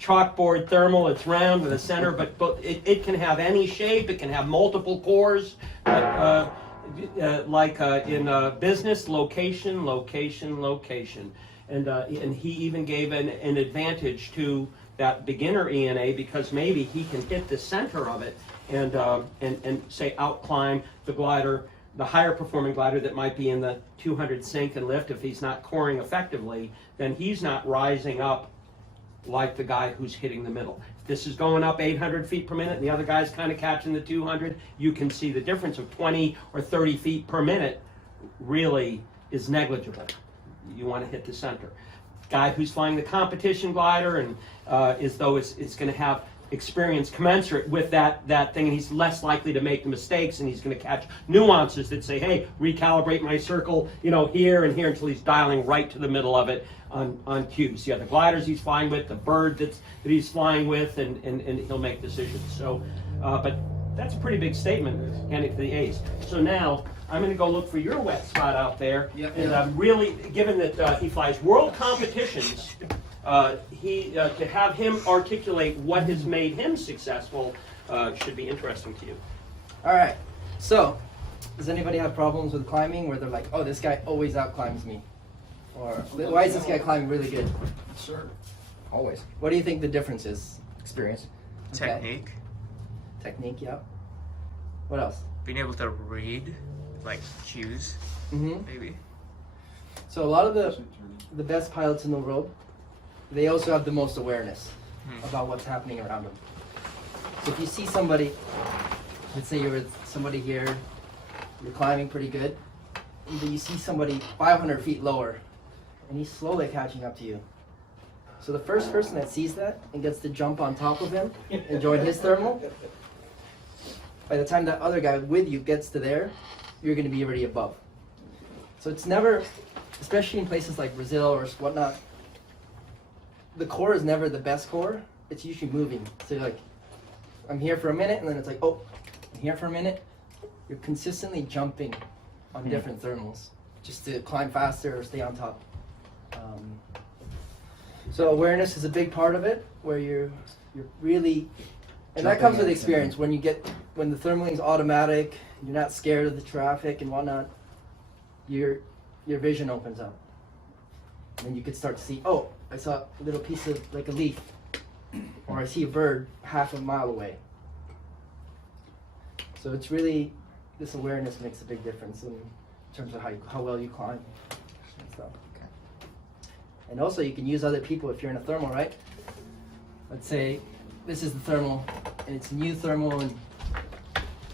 chalkboard thermal. It's round with a center, but it can have any shape. It can have multiple cores, like in business, location, location, location. And he even gave an advantage to that beginner ENA because maybe he can hit the center of it and say outclimb the glider, the higher performing glider that might be in the 200 sink and lift. If he's not coring effectively, then he's not rising up like the guy who's hitting the middle. If this is going up 800 feet per minute and the other guy's kind of catching the 200, you can see the difference of 20 or 30 feet per minute really is negligible. You want to hit the center. Guy who's flying the competition glider and as though it's going to have experience commensurate with that thing, and he's less likely to make the mistakes, and he's going to catch nuances that say, hey, recalibrate my circle, here and here, until he's dialing right to the middle of it on cues. Yeah, the gliders he's flying with, the bird that he's flying with, and he'll make decisions. So, but that's a pretty big statement, handing to the A's. So now I'm going to go look for your wet spot out there, and I'm really, given that he flies world competitions. To have him articulate what has made him successful should be interesting to you. All right. So, does anybody have problems with climbing where they're like, oh, this guy always outclimbs me? Or why is this guy climbing really good? Sure. Always. What do you think the difference is? Experience. Okay. Technique, Technique, yeah. What else? being able to read like cues, Mm-hmm. maybe. So a lot of the best pilots in the world, they also have the most awareness about what's happening around them. So if you see somebody, let's say you're with somebody here, you're climbing pretty good, and then you see somebody 500 feet lower, and he's slowly catching up to you. So the first person that sees that and gets to jump on top of him and join his thermal, by the time that other guy with you gets to there, you're going to be already above. So it's never, especially in places like Brazil or whatnot, the core is never the best core. It's usually moving. So like, I'm here for a minute, and then it's like, oh, I'm here for a minute. You're consistently jumping on different thermals just to climb faster or stay on top. So awareness is a big part of it, where you're really, and that comes with experience. When the thermaling's automatic, you're not scared of the traffic and whatnot. Your vision opens up, and you could start to see, oh, I saw a little piece of like a leaf, or I see a bird half a mile away. So it's really, this awareness makes a big difference in terms of how well you climb and stuff. And also you can use other people if you're in a thermal, right? Let's say this is the thermal, and it's a new thermal, and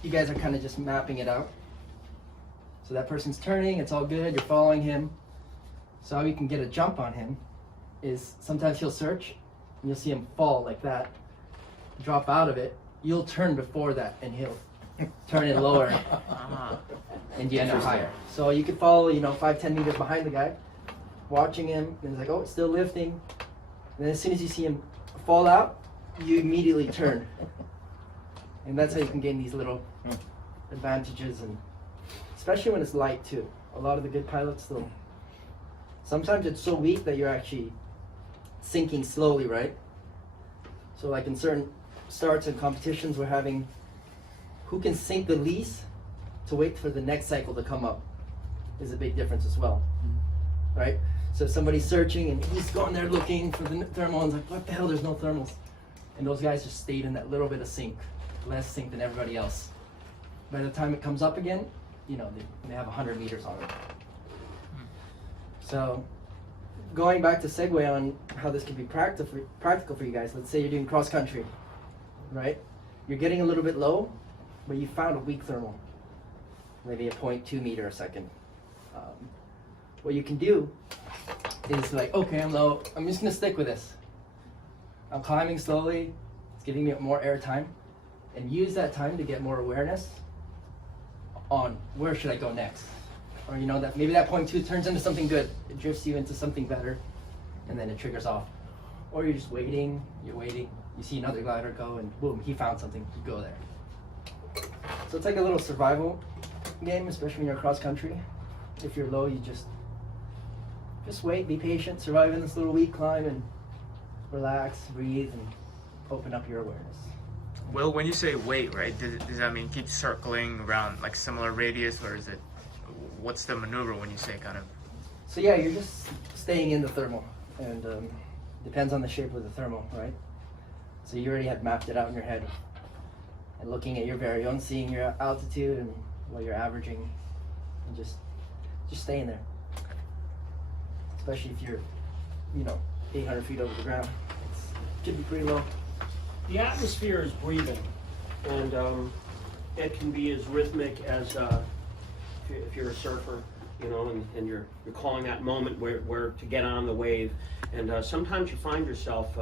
you guys are kind of just mapping it out. So that person's turning, it's all good, you're following him. So how you can get a jump on him is sometimes he'll search, and you'll see him fall like that, drop out of it. You'll turn before that, and he'll turn it lower, and you end up higher. So you could follow, 5-10 meters behind the guy, watching him, and it's like, oh, it's still lifting. And then as soon as you see him fall out, you immediately turn. And that's how you can gain these little advantages, and especially when it's light too. A lot of the good pilots, though, sometimes it's so weak that you're actually sinking slowly, right? So like in certain starts and competitions, we're having who can sink the least to wait for the next cycle to come up is a big difference as well, right? So if somebody's searching and he's going there looking for the thermal, and like, what the hell, there's no thermals. And those guys just stayed in that little bit of sink, less sink than everybody else. By the time it comes up again, they have 100 meters on it. So going back to segue on how this can be practical for you guys, let's say you're doing cross country, right? You're getting a little bit low, but you found a weak thermal, maybe a 0.2 meter a second. What you can do is like, okay, I'm low, I'm just gonna stick with this. I'm climbing slowly, it's giving me more air time, and use that time to get more awareness on where should I go next. Or that maybe that 0.2 turns into something good, it drifts you into something better, and then it triggers off. Or you're just waiting, you see another glider go, and boom, he found something, you go there. So it's like a little survival game, especially when you're cross country. If you're low, you just wait, be patient, survive in this little weak climb, and relax, breathe, and open up your awareness. Will, when you say wait, right, does that mean keep circling around like similar radius, or is it, what's the maneuver when you say kind of? So yeah, you're just staying in the thermal, and depends on the shape of the thermal, right? So you already have mapped it out in your head, and looking at your very own, seeing your altitude and what you're averaging, and just staying there. Especially if you're, 800 feet over the ground, it should be pretty low. The atmosphere is breathing, and it can be as rhythmic as if you're a surfer, and you're calling that moment where to get on the wave. And sometimes you find yourself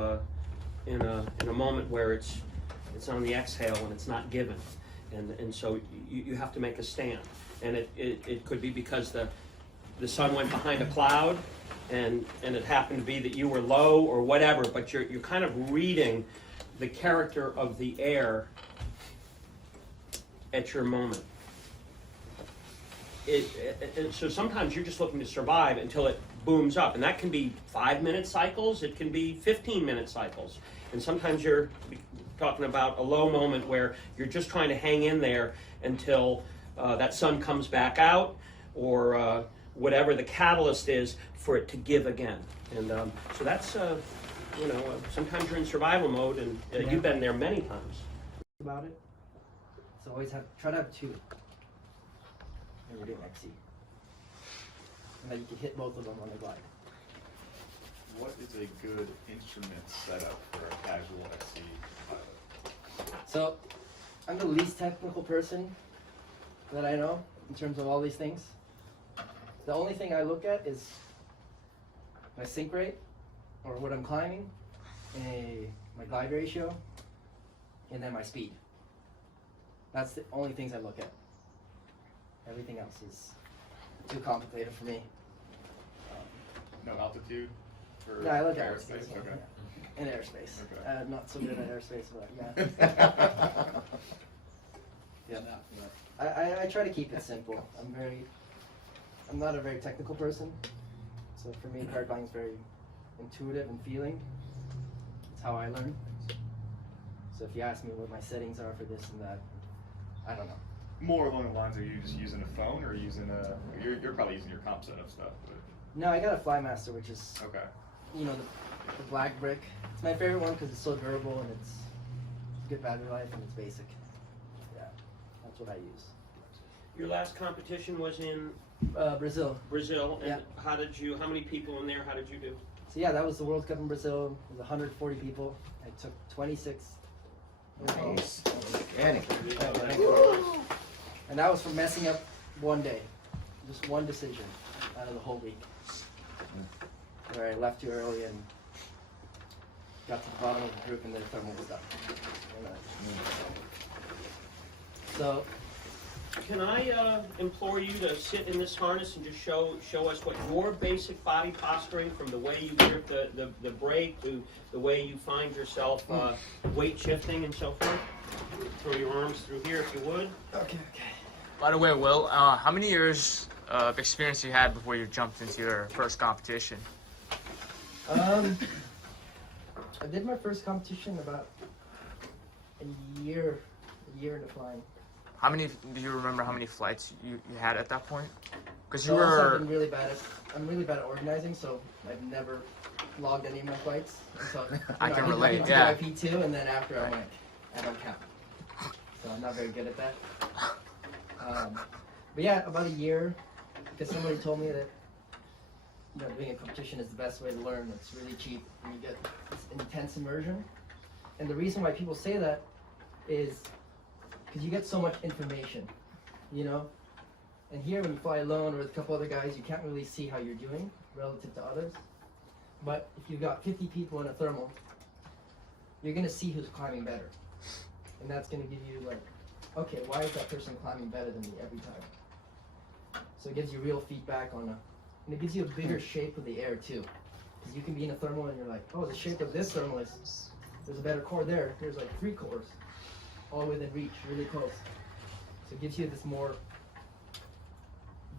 in a moment where it's on the exhale and it's not given, and so you have to make a stand. And it could be because the sun went behind a cloud, and it happened to be that you were low or whatever, but you're kind of reading the character of the air at your moment. So sometimes you're just looking to survive until it booms up, and that can be 5-minute cycles, it can be 15-minute cycles, and sometimes you're talking about a low moment where you're just trying to hang in there until that sun comes back out, or whatever the catalyst is for it to give again. And so that's sometimes you're in survival mode, and you've been there many times. About it. So always try to have two. And we're doing XC. And then you can hit both of them on the glide. What is a good instrument setup for a casual XC pilot? So I'm the least technical person that I know in terms of all these things. The only thing I look at is my sink rate, or what I'm climbing, my glide ratio, and then my speed. That's the only things I look at. Everything else is too complicated for me. No altitude for No, I look at aerospace? altitude. Okay. Yeah. in airspace. Okay. Not so good at airspace, but yeah. Yeah. I try to keep it simple. I'm not a very technical person, so for me, paragliding is very intuitive and feeling. It's how I learn. So if you ask me what my settings are for this and that, I don't know. More along the lines of you just using a phone or using you're probably using your comp setup stuff. But. No, I got a Flymaster, which is Okay. you know the black brick. It's my favorite one because it's so durable and it's good battery life and it's basic. Yeah, that's what I use. Your last competition was in Brazil. Brazil, and Yeah. how many people in there, how did you do? So yeah, that was the World Cup in Brazil. It was 140 people. I took 26. Nice. Outstanding. And that was from messing up one day. Just one decision out of the whole week. Where I left too early and got to the bottom of the group and then thermal was stuck. So Can I implore you to sit in this harness and just show us what your basic body posturing, from the way you grip the brake to the way you find yourself weight shifting and so forth? Throw your arms through here if you would. okay. By the way, Will, how many years of experience you had before you jumped into your first competition? I did my first competition about a year into flying. How many? Do you remember how many flights you had at that point? Because you So also were. I'm really bad at organizing, so I've never logged any of my flights. So, I can did relate, my yeah. IP2, and then after I'm like, I don't count. So I'm not very good at that. But yeah, about a year, because somebody told me that doing a competition is the best way to learn. It's really cheap, and you get this intense immersion. And the reason why people say that is because you get so much information, And here, when you fly alone or with a couple other guys, you can't really see how you're doing relative to others. But if you've got 50 people in a thermal, you're going to see who's climbing better. And that's going to give you like, okay, why is that person climbing better than me every time? So it gives you real feedback and it gives you a bigger shape of the air too. Because you can be in a thermal and you're like, oh, the shape of this thermal is, there's a better core there. There's like 3 cores, all within reach, really close. So it gives you this more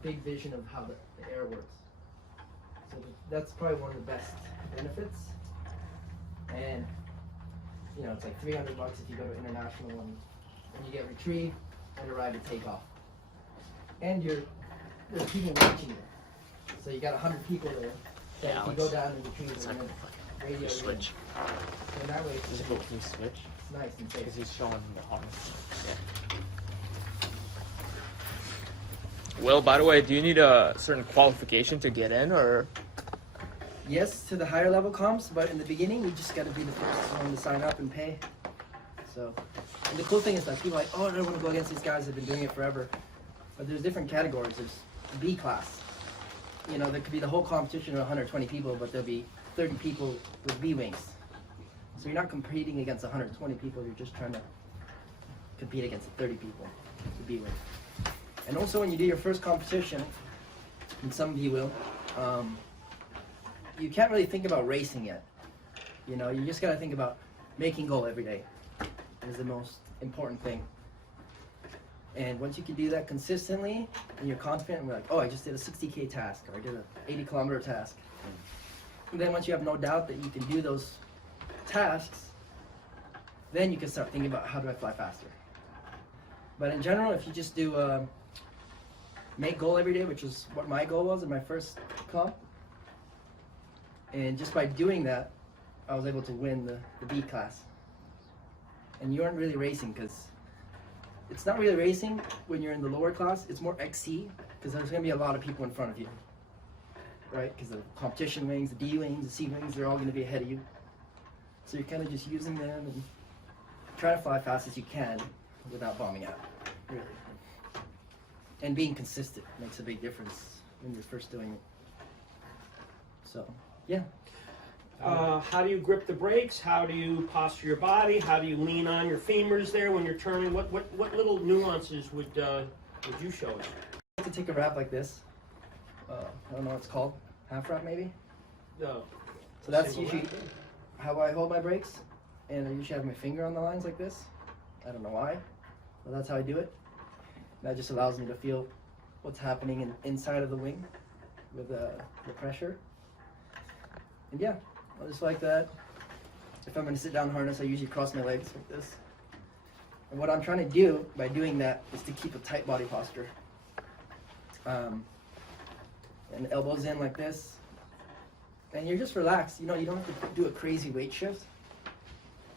big vision of how the air works. So that's probably one of the best benefits. And it's like $300 if you go to international and you get retrieve and arrive at takeoff. And there's people watching you. So you got 100 people there. So Yeah, if you go down and retrieve, they're gonna radio Switch. you. And that way it's Can you switch? nice and safe. Because he's showing the harness. Yeah. Will, by the way, do you need a certain qualification to get in, or? Yes, to the higher level comps, but in the beginning, you just got to be the first one to sign up and pay. So, and the cool thing is that people are like, oh, I don't want to go against these guys that have been doing it forever. But there's different categories. There's B class. There could be the whole competition of 120 people, but there'll be 30 people with B wings. So you're not competing against 120 people. You're just trying to compete against 30 people with B wings. And also, when you do your first competition, and some of you will, you can't really think about racing yet. You just gotta think about making goal every day. Is the most important thing. And once you can do that consistently, and you're confident, and we're like, oh, I just did a 60K task, or I did an 80-kilometer task. And then once you have no doubt that you can do those tasks, then you can start thinking about how do I fly faster. But in general, if you just do make goal every day, which is what my goal was in my first comp, and just by doing that, I was able to win the B class. And you aren't really racing because it's not really racing when you're in the lower class. It's more XC because there's going to be a lot of people in front of you, right? Because the competition wings, the D wings, the C wings, they're all going to be ahead of you. So you're kind of just using them and trying to fly fast as you can without bombing out, really. And being consistent makes a big difference when you're first doing it. So, yeah. How do you grip the brakes? How do you posture your body? How do you lean on your femurs there when you're turning? What little nuances would you show us? I like to take a wrap like this. I don't know what it's called. Half wrap maybe? No. So that's Single usually wrap? how I hold my brakes, and I usually have my finger on the lines like this. I don't know why, but that's how I do it. That just allows me to feel what's happening inside of the wing with the pressure. And yeah, I just like that. If I'm in a sit-down harness, I usually cross my legs like this. And what I'm trying to do by doing that is to keep a tight body posture. And elbows in like this. And you're just relaxed. You know, you don't have to do a crazy weight shift.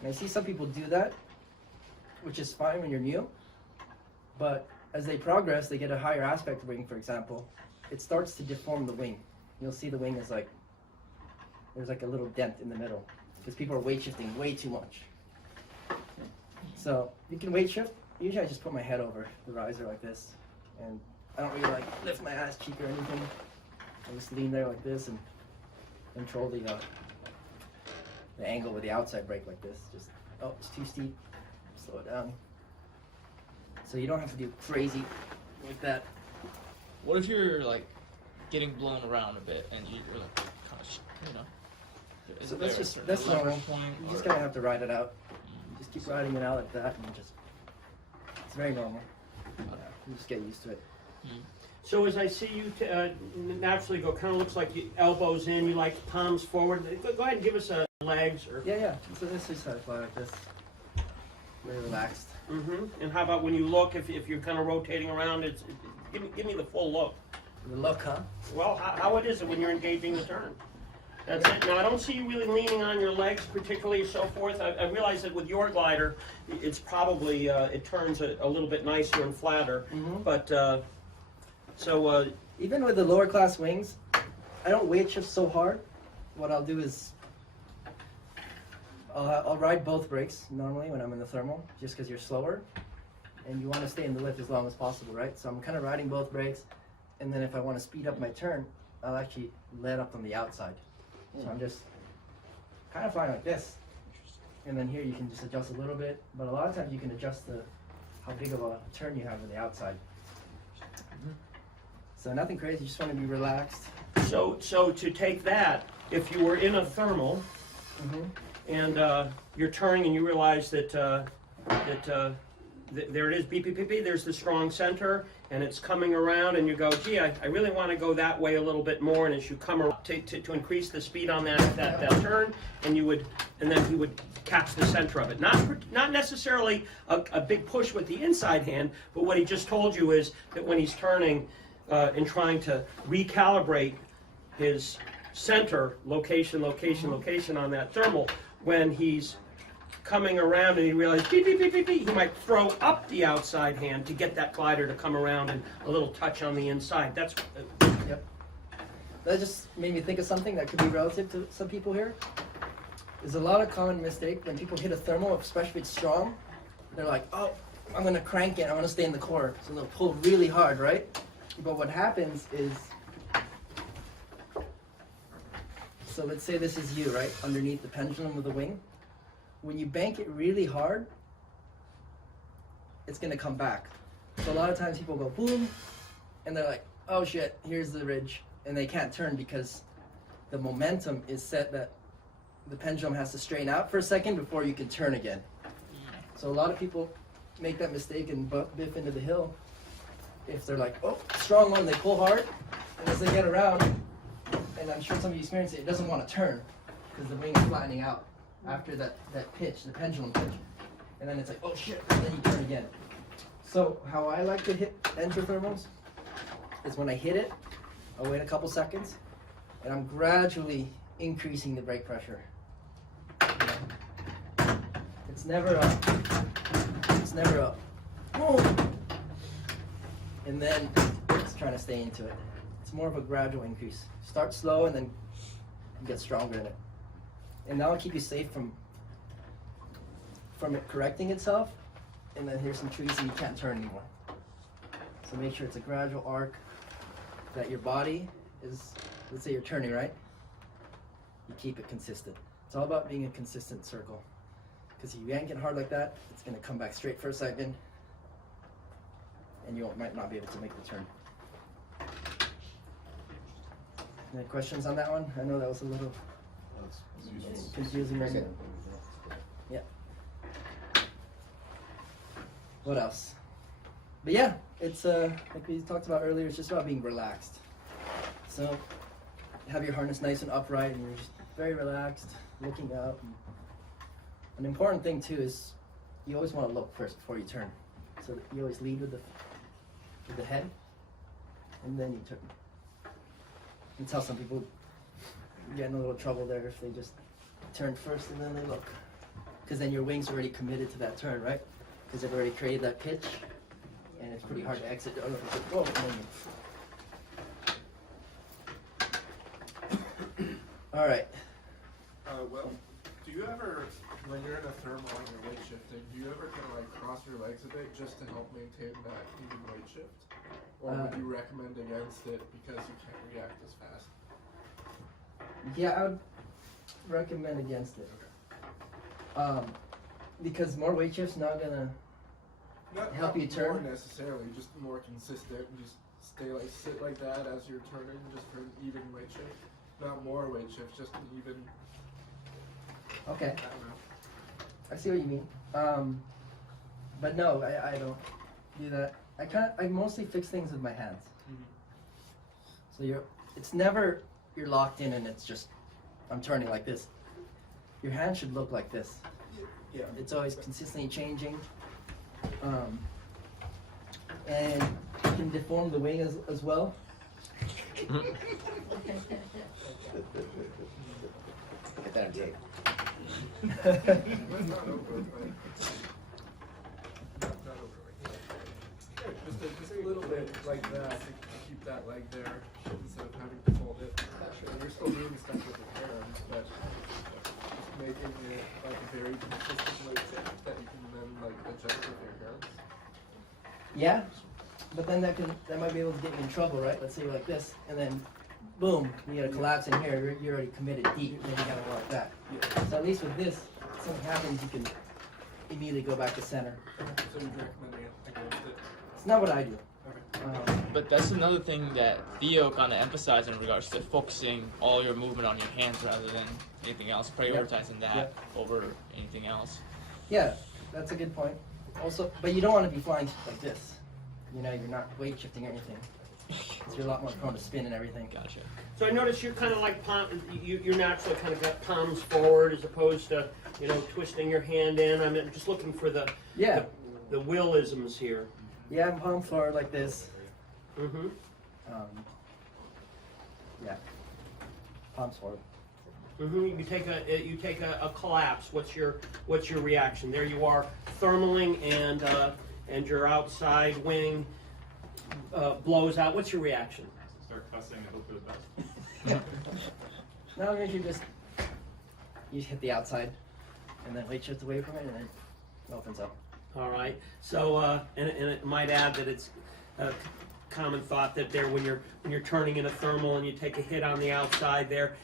And I see some people do that, which is fine when you're new. But as they progress, they get a higher aspect wing, for example. It starts to deform the wing. You'll see the wing is like, there's like a little dent in the middle because people are weight shifting way too much. So you can weight shift. Usually I just put my head over the riser like this, and I don't really like lift my ass cheek or anything. I just lean there like this and control the angle with the outside brake like this. Just, oh, it's too steep. Slow it down. So you don't have to do crazy like that. What if you're like getting blown around a bit and you're like kind of, you know? Is So there that's a just certain that's normal. leverage point, You or- just gotta have to ride it out. You just keep riding it out like that, and just it's very normal. You just get used to it. So as I see you naturally go, kind of looks like you elbows in, you like palms forward. Go ahead and give us a legs or. Yeah. So this is how I fly like this. Very relaxed. And how about when you look, if you're kind of rotating around, give me the full look. The look, huh? Well, how it is it when you're engaging the turn? That's it. Now, I don't see you really leaning on your legs particularly, so forth. I realize that with your glider, it's probably, it turns a little bit nicer and flatter. But, Even with the lower class wings, I don't weight shift so hard. What I'll do is I'll ride both brakes normally when I'm in the thermal, just because you're slower and you want to stay in the lift as long as possible, right? So I'm kind of riding both brakes, and then if I want to speed up my turn, I'll actually let up on the outside. So I'm just kind of flying like this, and then here you can just adjust a little bit, but a lot of times you can adjust how big of a turn you have on the outside. So nothing crazy, you just want to be relaxed. so to take that, if you were in a thermal, and you're turning and you realize that there it is, beep, beep, beep, beep, there's the strong center, and it's coming around, and you go, gee, I really want to go that way a little bit more, and as you come around to increase the speed on that turn, and then he would catch the center of it. Not necessarily a big push with the inside hand, but what he just told you is that when he's turning and trying to recalibrate his center, location on that thermal, when he's coming around and he realizes beep, beep, beep, beep, beep, he might throw up the outside hand to get that glider to come around and a little touch on the inside. That's Yep. That just made me think of something that could be relative to some people here. There's a lot of common mistake when people hit a thermal, especially if it's strong. They're like, oh, I'm gonna crank it, I wanna stay in the core. So they'll pull really hard, right? But what happens is, so let's say this is you, right? Underneath the pendulum of the wing. When you bank it really hard, it's gonna come back. So a lot of times people go boom, and they're like, oh shit, here's the ridge. And they can't turn because the momentum is set that the pendulum has to straighten out for a second before you can turn again. So a lot of people make that mistake and biff into the hill. If they're like, oh, strong one, they pull hard, and as they get around, and I'm sure some of you experience it, it doesn't want to turn because the wing is flattening out after that pitch, the pendulum pitch. And then it's like, oh shit, and then you turn again. So how I like to hit enter thermals is when I hit it, I'll wait a couple seconds, and I'm gradually increasing the brake pressure. It's never up. Boom! And then just trying to stay into it. It's more of a gradual increase. Start slow and then get stronger in it. And that'll keep you safe from it correcting itself. And then here's some trees and you can't turn anymore. So make sure it's a gradual arc, that your body is, let's say you're turning, right? You keep it consistent. It's all about being a consistent circle. Because if you yank it hard like that, it's going to come back straight for a second, and you might not be able to make the turn. Any questions on that one? I know that was a little... confusing right now. Yeah. What else? But yeah, it's like we talked about earlier, it's just about being relaxed. So have your harness nice and upright and you're just very relaxed, looking up. An important thing too is you always want to look first before you turn. So you always lead with the head and then you turn. That's how some people get in a little trouble there if they just turn first and then they look. Because then your wings are already committed to that turn, right? Because they've already created that pitch and it's pretty hard to exit. Oh, no, whoa, and then you... All right. Well, do you ever, when you're in a thermal and you're weight shifting, do you ever kind of like cross your legs a bit just to help maintain that even weight shift? Or would you recommend against it because you can't react as fast? Yeah, I would recommend against it. Because more weight shift's not gonna help you turn. Not more necessarily, just more consistent. And just stay like sit like that as you're turning, just for an even weight shift. Not more weight shift, just an even. Okay, I don't know. I see what you mean. But no, I don't do that. I mostly fix things with my hands. So it's never you're locked in and it's just I'm turning like this. Your hand should look like this. Yeah. It's always consistently changing. And you can deform the wing as well. Get that on tape. Not over, but not over. Just a little bit like that to keep that leg there instead of having to fold it. And you're still doing stuff with your hands, but just making it like a very consistent weight shift that you can then like adjust with your hands. Yeah, but then that might be able to get you in trouble, right? Let's say you're like this, and then boom, you get a collapse in here. You're already committed deep, and then you gotta go like that. Yeah. So at least with this, if something happens, you can immediately go back to center. So you'd recommend against it? It's not what I do. Okay. But that's another thing that Theo kind of emphasized in regards to focusing all your movement on your hands rather than anything else, prioritizing that over anything else. Yeah, that's a good point. Also, but you don't want to be flying like this. You know, you're not weight shifting or anything. Because you're a lot more prone to spin and everything. Gotcha. So I notice you're kind of like you're naturally kind of got palms forward as opposed to twisting your hand in. I'm just looking for the Willisms here. Yeah, I'm palm forward like this. Mm-hmm. Yeah, palms forward. Mm-hmm. You take a collapse. What's your reaction? There you are, thermaling and your outside wing blows out. What's your reaction? Start cussing and hope for the best. No, you just hit the outside, and then weight shift away from it, and then it opens up. All right. So and it might add that it's a common thought that when you're turning in a thermal and you take a hit on the outside there,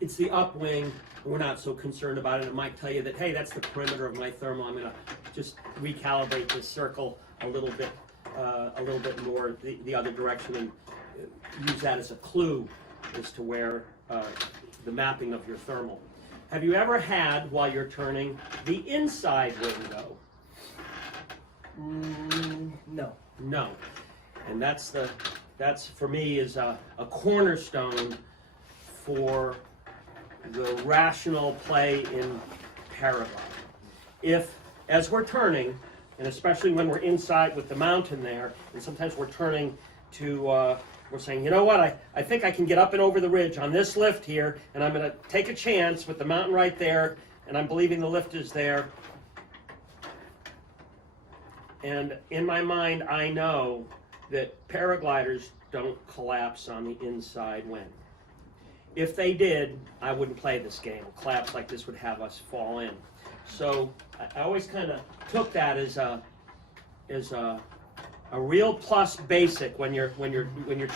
it's the upwing. We're not so concerned about it. It might tell you that, hey, that's the perimeter of my thermal. I'm going to just recalibrate this circle a little bit more the other direction and use that as a clue as to where the mapping of your thermal. Have you ever had, while you're turning, the inside wing go? No. No. And that's for me is a cornerstone for the rational play in paragliding. If, as we're turning, and especially when we're inside with the mountain there, and sometimes we're turning to, we're saying, you know what, I think I can get up and over the ridge on this lift here, and I'm going to take a chance with the mountain right there, and I'm believing the lift is there. And in my mind, I know that paragliders don't collapse on the inside wing. If they did, I wouldn't play this game. A collapse like this would have us fall in. So I always kind of took that as a real plus basic when you're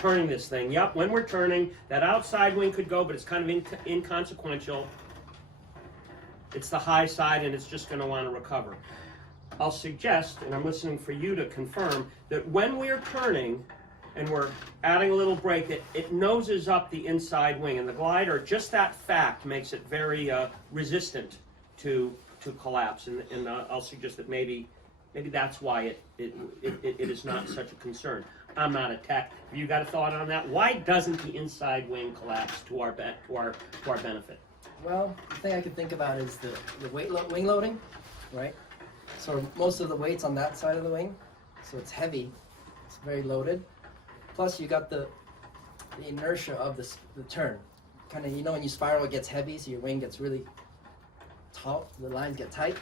turning this thing. Yep, when we're turning, that outside wing could go, but it's kind of inconsequential. It's the high side, and it's just going to want to recover. I'll suggest, and I'm listening for you to confirm, that when we're turning, and we're adding a little brake, it noses up the inside wing, and the glider, just that fact makes it very resistant to collapse, and I'll suggest that maybe that's why it is not such a concern. I'm not a tech. Have you got a thought on that? Why doesn't the inside wing collapse to our benefit? Well, the thing I can think about is the wing loading, right? So most of the weight's on that side of the wing, so it's heavy, it's very loaded. Plus you got the inertia of the turn. Kind of, you know, when you spiral, it gets heavy, so your wing gets really taut, the lines get tight.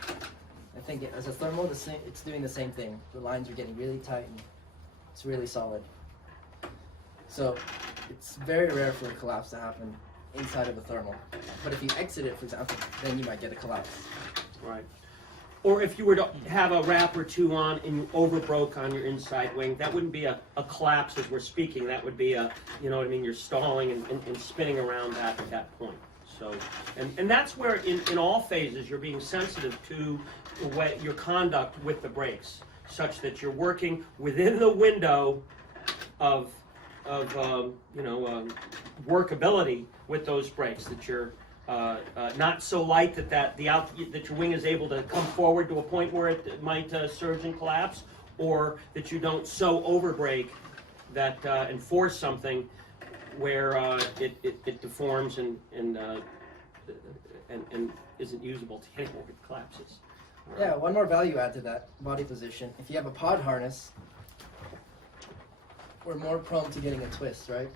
I think as a thermal, it's doing the same thing. The lines are getting really tight and it's really solid. So it's very rare for a collapse to happen inside of a thermal. But if you exit it, for example, then you might get a collapse. Right. Or if you were to have a wrap or two on and you overbroke on your inside wing, that wouldn't be a collapse as we're speaking. That would be you know what I mean, you're stalling and spinning around at that point. So, and that's where in all phases you're being sensitive to the way your conduct with the brakes, such that you're working within the window of workability with those brakes, that you're not so light that your wing is able to come forward to a point where it might surge and collapse, or that you don't so overbrake that and force something where it deforms and isn't usable anymore. It collapses. Yeah, one more value add to that body position. If you have a pod harness, we're more prone to getting a twist, right?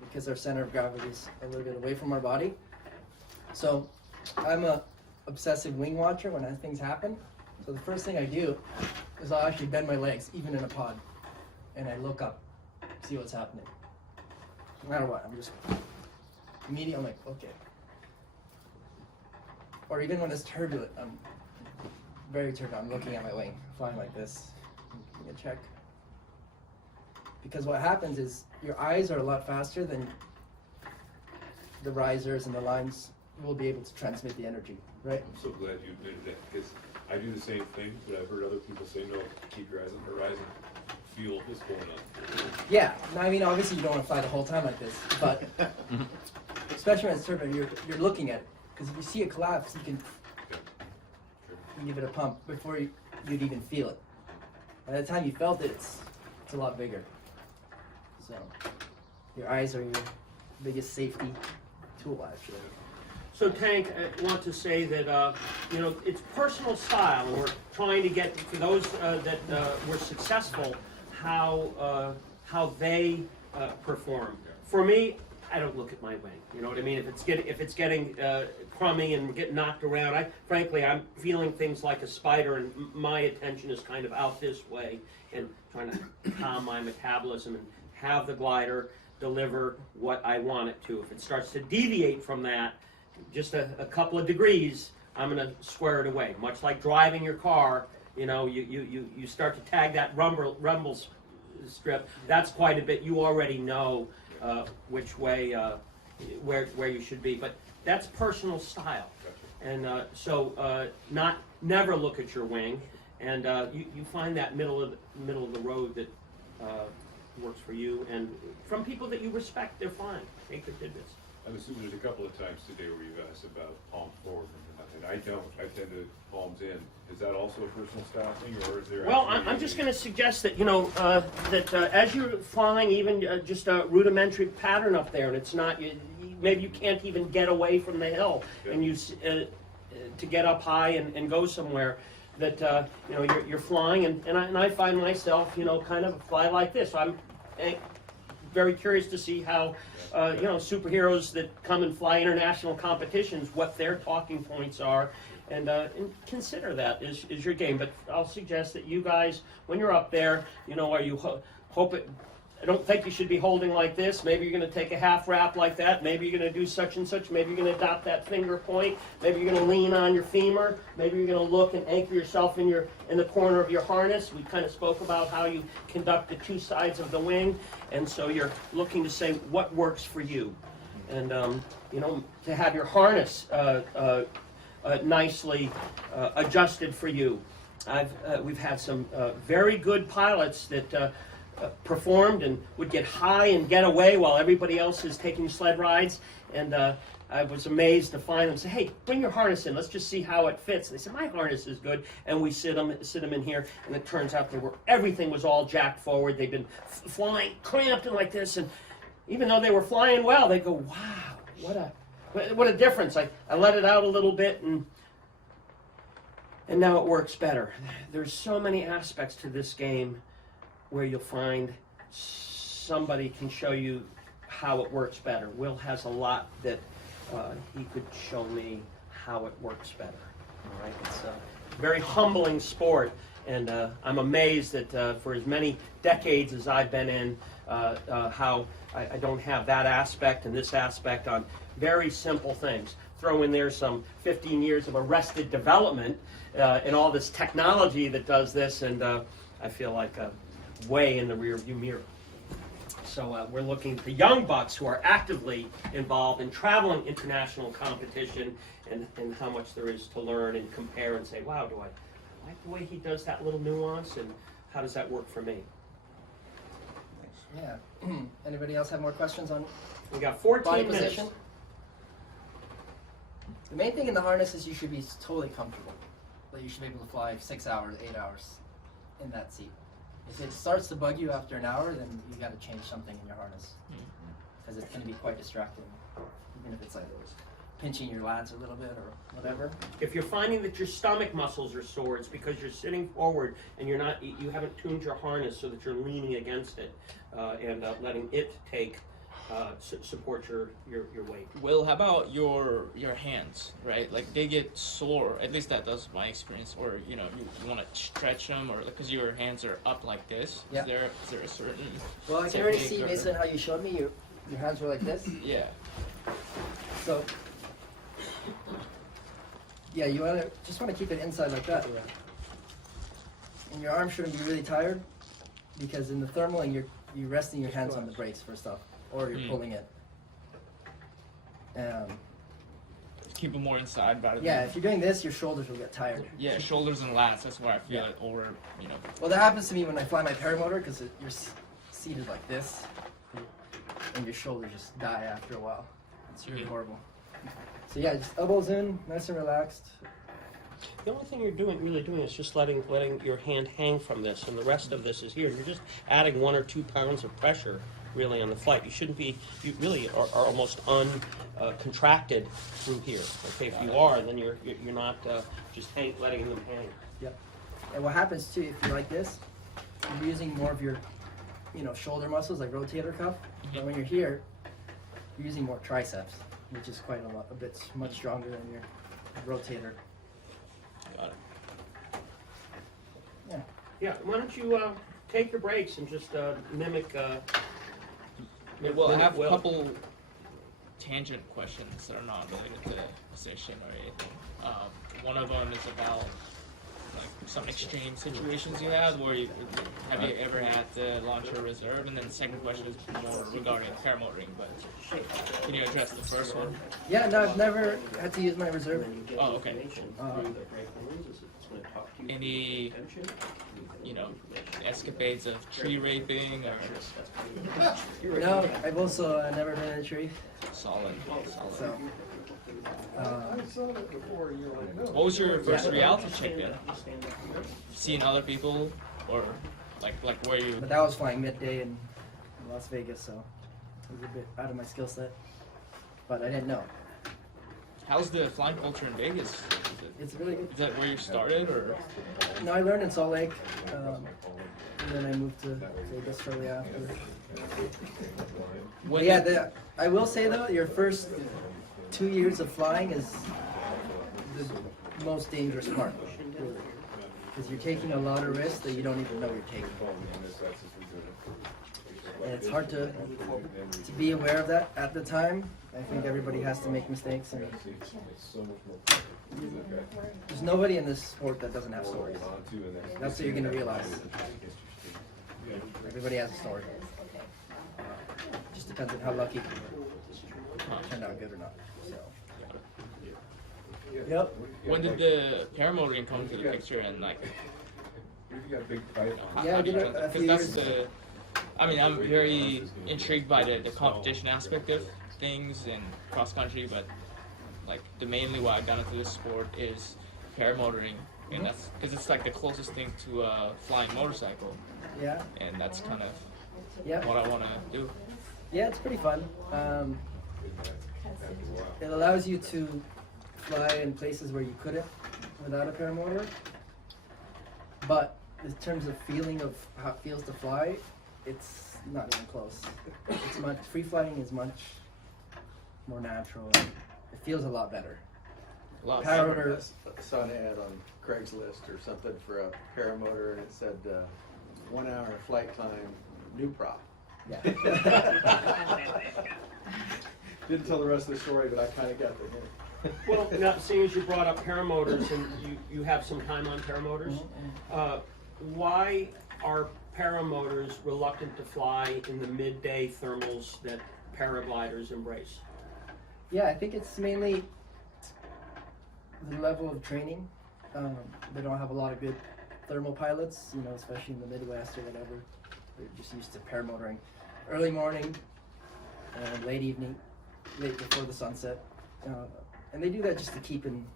Because our center of gravity is a little bit away from our body. So I'm a obsessive wing watcher when things happen. So the first thing I do is I'll actually bend my legs, even in a pod, and I look up, see what's happening. No matter what, I'm just immediately, I'm like, okay. Or even when it's turbulent, I'm very turbulent. I'm looking at my wing, flying like this. Give me a check. Because what happens is your eyes are a lot faster than the risers and the lines will be able to transmit the energy, right? I'm so glad you admitted that, because I do the same thing, but I've heard other people say, no, keep your eyes on the horizon. Feel what's going on. Yeah, I mean, obviously you don't want to fly the whole time like this, but especially when it's turbulent, you're looking at it. Because if you see a collapse, you can give it a pump before you'd even feel it. By the time you felt it, it's a lot bigger. So your eyes are your biggest safety tool, actually. So Tank, I want to say that it's personal style, and we're trying to get for those that were successful how they perform. For me, I don't look at my wing. You know what I mean? If it's getting crummy and getting knocked around, frankly I'm feeling things like a spider, and my attention is kind of out this way and trying to calm my metabolism and have the glider deliver what I want it to. If it starts to deviate from that, just a couple of degrees, I'm going to square it away. Much like driving your car, you start to tag that rumble strip. That's quite a bit. You already know which way, where you should be. But that's personal style, and never look at your wing, and you find that middle of the road that works for you, and from people that you respect, they're fine. Take the tidbits. I'm assuming there's a couple of times today where you've asked about palm forward, and I don't. I tend to palms in. Is that also a personal style thing, or is there? Well, I'm just going to suggest that as you're flying, even just a rudimentary pattern up there, and it's not maybe you can't even get away from the hill, and you to get up high and go somewhere. That you're flying, and I find myself kind of fly like this. I'm very curious to see how superheroes that come and fly international competitions, what their talking points are, and consider that is your game. But I'll suggest that you guys, when you're up there, are you hope it. I don't think you should be holding like this. Maybe you're going to take a half wrap like that. Maybe you're going to do such and such. Maybe you're going to adopt that finger point. Maybe you're going to lean on your femur. Maybe you're going to look and anchor yourself in the corner of your harness. We kind of spoke about how you conduct the two sides of the wing, and so you're looking to say what works for you, and to have your harness nicely adjusted for you. We've had some very good pilots that. performed and would get high and get away while everybody else is taking sled rides. And I was amazed to find them say, "Hey, bring your harness in. Let's just see how it fits." And they said, "My harness is good." And we sit them in here, and it turns out everything was all jacked forward. They'd been flying, cramped and like this, and even though they were flying well, they go, "Wow, what a difference!" I let it out a little bit, and now it works better. There's so many aspects to this game where you'll find somebody can show you how it works better. Will has a lot that he could show me how it works better. All right, it's a very humbling sport, and I'm amazed that for as many decades as I've been in, how I don't have that aspect and this aspect on very simple things. Throw in there some 15 years of arrested development and all this technology that does this, and I feel like way in the rearview mirror. So we're looking at the young bucks who are actively involved in traveling international competition, and how much there is to learn and compare and say, wow, do I like the way he does that little nuance, and how does that work for me? Yeah. Anybody else have more questions on We got body 14 minutes. position? The main thing in the harness is you should be totally comfortable. That you should be able to fly 6 hours, 8 hours in that seat. If it starts to bug you after an hour, then you got to change something in your harness, because it's going to be quite distracting, even if it's like pinching your lats a little bit or whatever. If you're finding that your stomach muscles are sore, it's because you're sitting forward and you haven't tuned your harness so that you're leaning against it and letting it take support your weight. Will, how about your hands, right? Like they get sore, at least that does my experience, or you want to stretch them, or because your hands are up like this. Yeah. Is there a certain Well, I can already technique see or- based on how you showed me, your hands were like this. Yeah. So, yeah, you just want to keep it inside like that. And your arm shouldn't be really tired, because in the thermaling, you're resting your hands on the brakes first off, or you're pulling it. Keep them more inside rather Yeah, than if you're doing this, your shoulders will get tired. yeah, shoulders and lats. That's where I feel Yeah. it over, Well, that happens to me when I fly my paramotor, because you're seated like this, and your shoulders just die after a while. It's really horrible. So yeah, just elbows in, nice and relaxed. The only thing you're really doing is just letting your hand hang from this, and the rest of this is here. You're just adding 1 or 2 pounds of pressure really on the flight. You shouldn't be, you really are almost contracted through here. Okay, if you are, then you're not just letting them hang. Yep. And what happens too, if you're like this, you're using more of your, shoulder muscles like rotator cuff. But when you're here, you're using more triceps, which is quite a bit much stronger than your rotator. Got it. Yeah. Yeah, why don't you take your breaks and just mimic. Well, I have a Will. couple tangent questions that are not related to position or anything. One of them is about like some extreme situations you had where you ever had to launch a reserve, and then the second question is more regarding paramotoring. But can you address the first one? Yeah, no, I've never had to use my reserve. Oh, okay. Any escapades of tree raping or No, I've also never been in a tree. solid? So, What was your first reality check then? Seeing other people, or like where you? but that was flying midday in Las Vegas, so it was a bit out of my skill set. But I didn't know. How's the flying culture in Vegas? It's really good. Is that where you started, or? No, I learned in Salt Lake, and then I moved to Vegas shortly after. When But yeah, I will say though, your first 2 years of flying is the most dangerous part, because you're taking a lot of risks that you don't even know you're taking. And it's hard to be aware of that at the time. I think everybody has to make mistakes, and there's nobody in this sport that doesn't have stories. That's what you're gonna realize. Everybody has a story. Just depends on how lucky it turned out good or not. So. Yep. When did the paramotoring come into the picture, and like? Yeah, I did it a few Because that's years. I mean, I'm very intrigued by the competition aspect of things and cross country, but like the mainly why I got into this sport is paramotoring, and that's because it's like the closest thing to a flying motorcycle, Yeah. and that's kind of Yeah. what I want to do. Yeah, it's pretty fun. It allows you to fly in places where you couldn't without a paramotor. But in terms of feeling of how it feels to fly, it's not even close. It's much free flying is much more natural. And it feels a lot better. Paramotor. I saw an ad on Craigslist or something for a paramotor, and it said 1 hour flight time, new prop. Yeah. Didn't tell the rest of the story, but I kind of got the hint. Well, now, seeing as you brought up paramotors and you have some time on paramotors, why are paramotors reluctant to fly in the midday thermals that paragliders embrace? Yeah, I think it's mainly the level of training. They don't have a lot of good thermal pilots, you know, especially in the Midwest or whatever. They're just used to paramotoring early morning and late evening, late before the sunset. And they do that just to keep in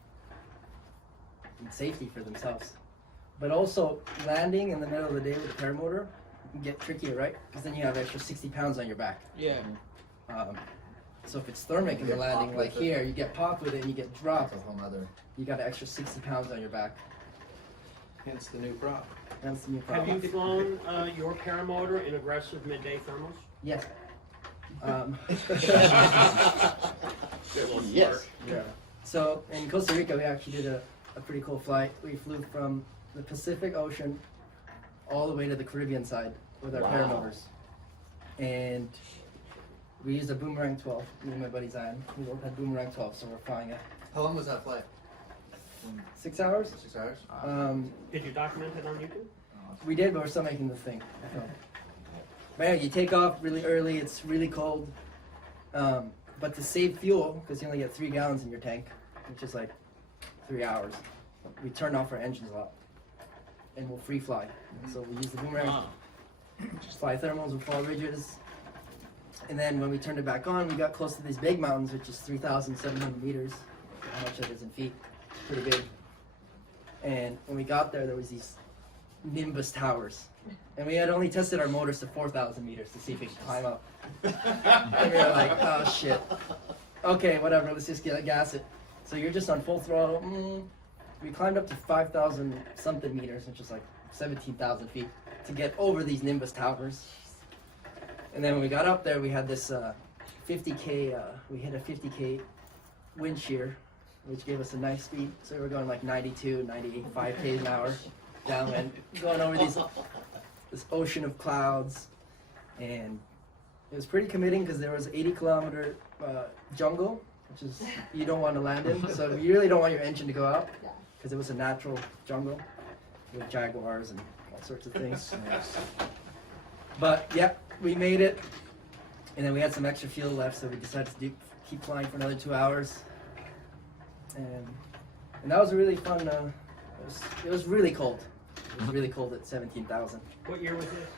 safety for themselves. But also, landing in the middle of the day with a paramotor can get trickier, right? Because then you have extra 60 pounds on your back. Yeah. So if it's thermic and you're landing like here, you get popped with it and you get dropped. That's a whole nother. You got an extra 60 pounds on your back. Hence the new prop. That's the new Have problem. you flown your paramotor in aggressive midday thermals? Yes. Yes. Yeah. So in Costa Rica, we actually did a pretty cool flight. We flew from the Pacific Ocean all the way to the Caribbean side with our paramotors. And we used a Boomerang 12, me and my buddy Zion. We both had Boomerang 12, so we're flying it. How long was that flight? 6 hours? 6 hours? Did you document it on YouTube? We did, but we're still making the thing. But anyway, you take off really early, it's really cold. But to save fuel, because you only get 3 gallons in your tank, which is like 3 hours, we turn off our engines a lot. And we'll free fly. So we use the Boomerang, just fly thermals with fall ridges. And then when we turned it back on, we got close to these big mountains, which is 3,700 meters. How much that is in feet? Pretty big. And when we got there, there was these Nimbus towers. And we had only tested our motors to 4,000 meters to see if we could climb up. And we were like, oh shit. Okay, whatever, let's just gas it. So you're just on full throttle. We climbed up to 5,000 something meters, which is like 17,000 feet, to get over these Nimbus towers. And then when we got up there, we had this 50K, we hit a 50K wind shear, which gave us a nice speed. So we were going like 92, 95 K's an hour downwind, going over this ocean of clouds. And it was pretty committing because there was 80-kilometer jungle, which is you don't want to land in. So you really don't want your engine to go out because it was a natural jungle with jaguars and all sorts of things. But yeah, we made it, and then we had some extra fuel left, so we decided to keep flying for another 2 hours. And that was a really fun. It was really cold. It was really cold at 17,000. What year was this?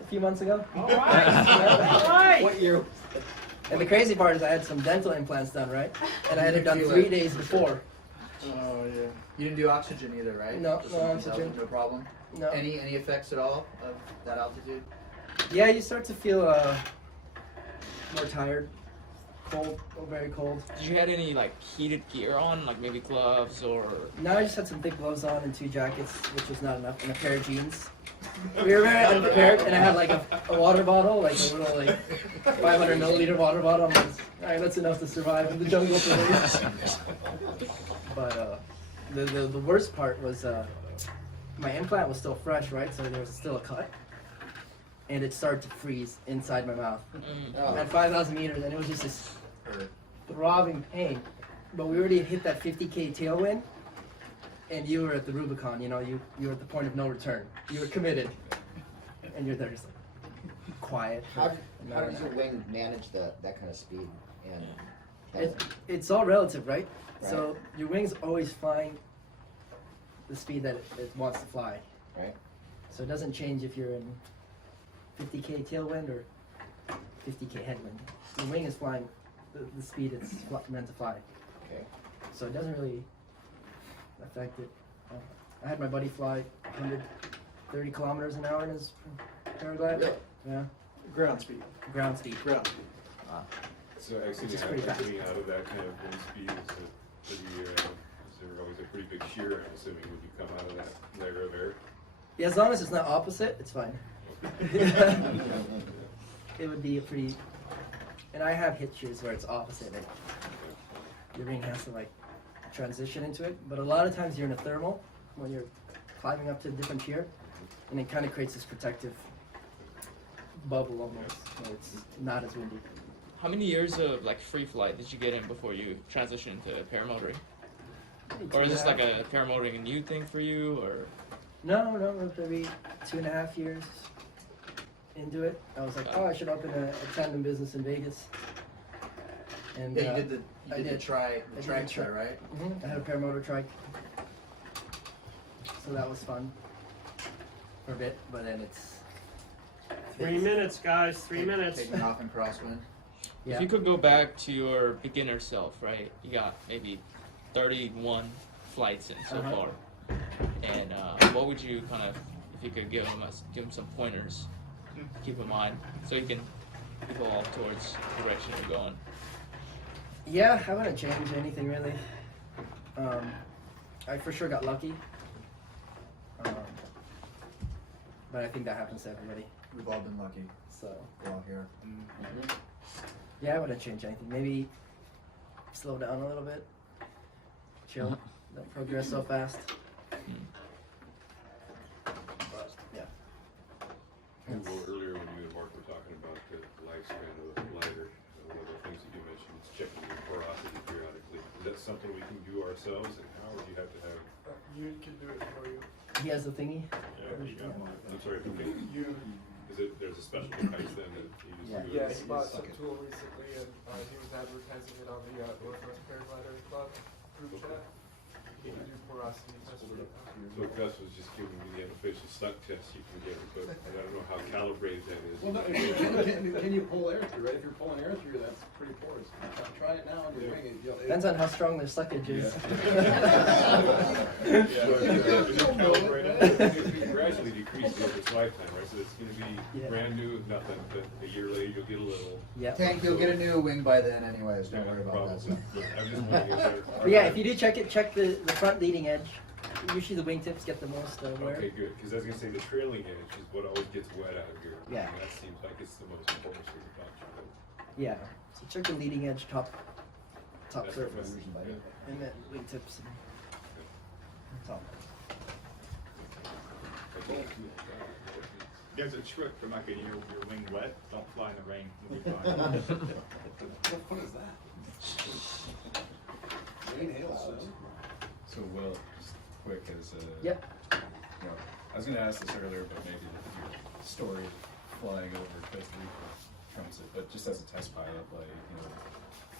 A few months ago. All right. All right. What year? And the crazy part is I had some dental implants done, right? And I had it done 3 days before. Oh, yeah. You didn't do oxygen either, right? No, Just no 17,000, oxygen. No problem. No. Any effects at all of that altitude? Yeah, you start to feel more tired, cold, very cold. Did you had any like heated gear on, like maybe gloves or? No, I just had some thick gloves on and 2 jackets, which was not enough, and a pair of jeans. We were very unprepared, and I had like a water bottle, like a little like 500 milliliter water bottle. I'm like, all right, that's enough to survive in the jungle for me. But the worst part was my implant was still fresh, right? So there was still a cut, and it started to freeze inside my mouth at 5,000 meters, and it was just this throbbing pain. But we already hit that 50K tailwind. And you were at the Rubicon, you know, you were at the point of no return. You were committed. And you're there just like quiet. How does your wing manage that kind of speed? And It's all relative, right? So your wing's always flying the speed that it wants to fly. Right. So it doesn't change if you're in 50k tailwind or 50k headwind. The wing is flying the speed it's meant to fly. Okay. So it doesn't really affect it. I had my buddy fly 130 kilometers an hour in his paraglide. Really? Yeah, Ground speed. ground speed. Ground. So actually, Which is pretty fast. coming out of that kind of wind speed is there always a pretty big shear, I'm assuming, when you come out of that layer of air? Yeah, as long as it's not opposite, it's fine. It would be a pretty, and I have hit shears where it's opposite. Like, your wing has to like transition into it, but a lot of times you're in a thermal when you're climbing up to a different shear, and it kind of creates this protective bubble almost, so it's not as windy. How many years of like free flight did you get in before you transitioned to paramotoring? Or is this like a paramotoring a new thing for you, or? No, maybe 2.5 years into it. I was like, oh, I should open a tandem business in Vegas. And Yeah, you did the I did. try I did trike the tri- there, right? I had a paramotor trike, so that was fun for a bit. But then it's 3 minutes, guys. 3 minutes. Taking off in crosswind. yeah. If you could go back to your beginner self, right? You got maybe 31 flights in so far. And what would you kind of, if you could give him some pointers, keep in mind, so you can evolve towards the direction you're going? Yeah, I wouldn't change anything really. I for sure got lucky. But I think that happens to everybody. We've all been lucky. So We're all here. yeah, I wouldn't change anything. Maybe slow down a little bit. Chill. Don't progress so fast. But yeah. Well, earlier when you and Mark were talking about the lifespan of the glider, one of the things that you mentioned is checking your porosity periodically. Is that something we can do ourselves, and how, or do you have to have? You can do it for you. He has the thingy. I'm sorry, okay. You, There's a special device then that you just Yeah. do? yeah, it? he bought some tool recently, and he was advertising it on the Northwest Paraglider Club group chat. You can do porosity tests for it. So Gus was just giving me the unofficial suck test you can get, but I don't know how calibrated that is. Well, no, can you pull air through, right? If you're pulling air through, that's pretty porous. Try it now on your wing. Depends on how strong their suckage is. It gradually decreases over its lifetime, right? So it's gonna be Yeah. brand new, nothing, but a year later you'll get a little. Yep. Tank, you'll get a new wing by then anyways. Don't Yeah, worry about that. probably. But I'm just wondering if there. But yeah, if you do check it, check the front leading edge. Usually the wingtips get the most wear. Okay, good, because I was gonna say the trailing edge is what always gets wet out of here. Yeah. And that seems like it's the most important sort of function. Yeah. So check the leading edge top That's surface. what And then wingtips. That's all. There's a trick for making your wing wet. Don't fly in the rain. You'll be fine. What is that? Rain, hail, snow? So Will, just quick as a. Yep. You know, I was gonna ask this earlier, but maybe your story flying over Costa Rica trumps it. But just as a test pilot, like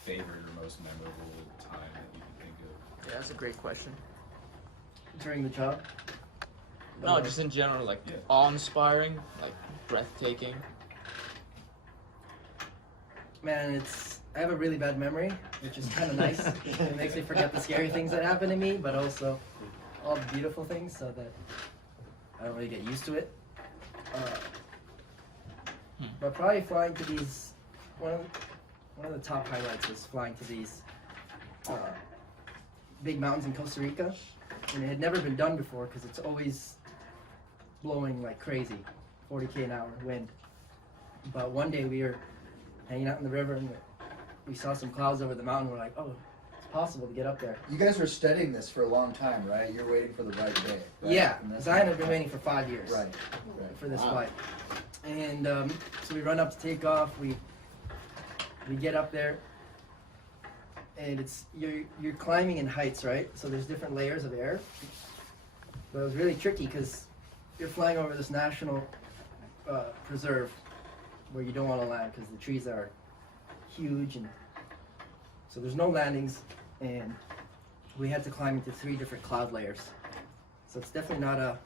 favorite or most memorable time that you can think of. Yeah, that's a great question. During the job. No, just in general, like Yeah. awe-inspiring, like breathtaking. Man, I have a really bad memory, which is kind of nice. It makes me forget the scary things that happen to me, but also all the beautiful things, so that I don't really get used to it. But probably flying to these, one of the top highlights is flying to these big mountains in Costa Rica, and it had never been done before because it's always blowing like crazy, 40k an hour wind. But one day we were hanging out in the river and we saw some clouds over the mountain. We're like, oh, it's possible to get up there. You guys were studying this for a long time, right? You're waiting for the right day. Right? Yeah, And that's- Zion had been waiting for 5 years Right. for this Wow. flight. And so we run up to take off. We get up there, and it's you're climbing in heights, right? So there's different layers of air. But it was really tricky because you're flying over this national preserve where you don't want to land because the trees are huge, and so there's no landings, and we had to climb into 3 different cloud layers. So it's definitely not a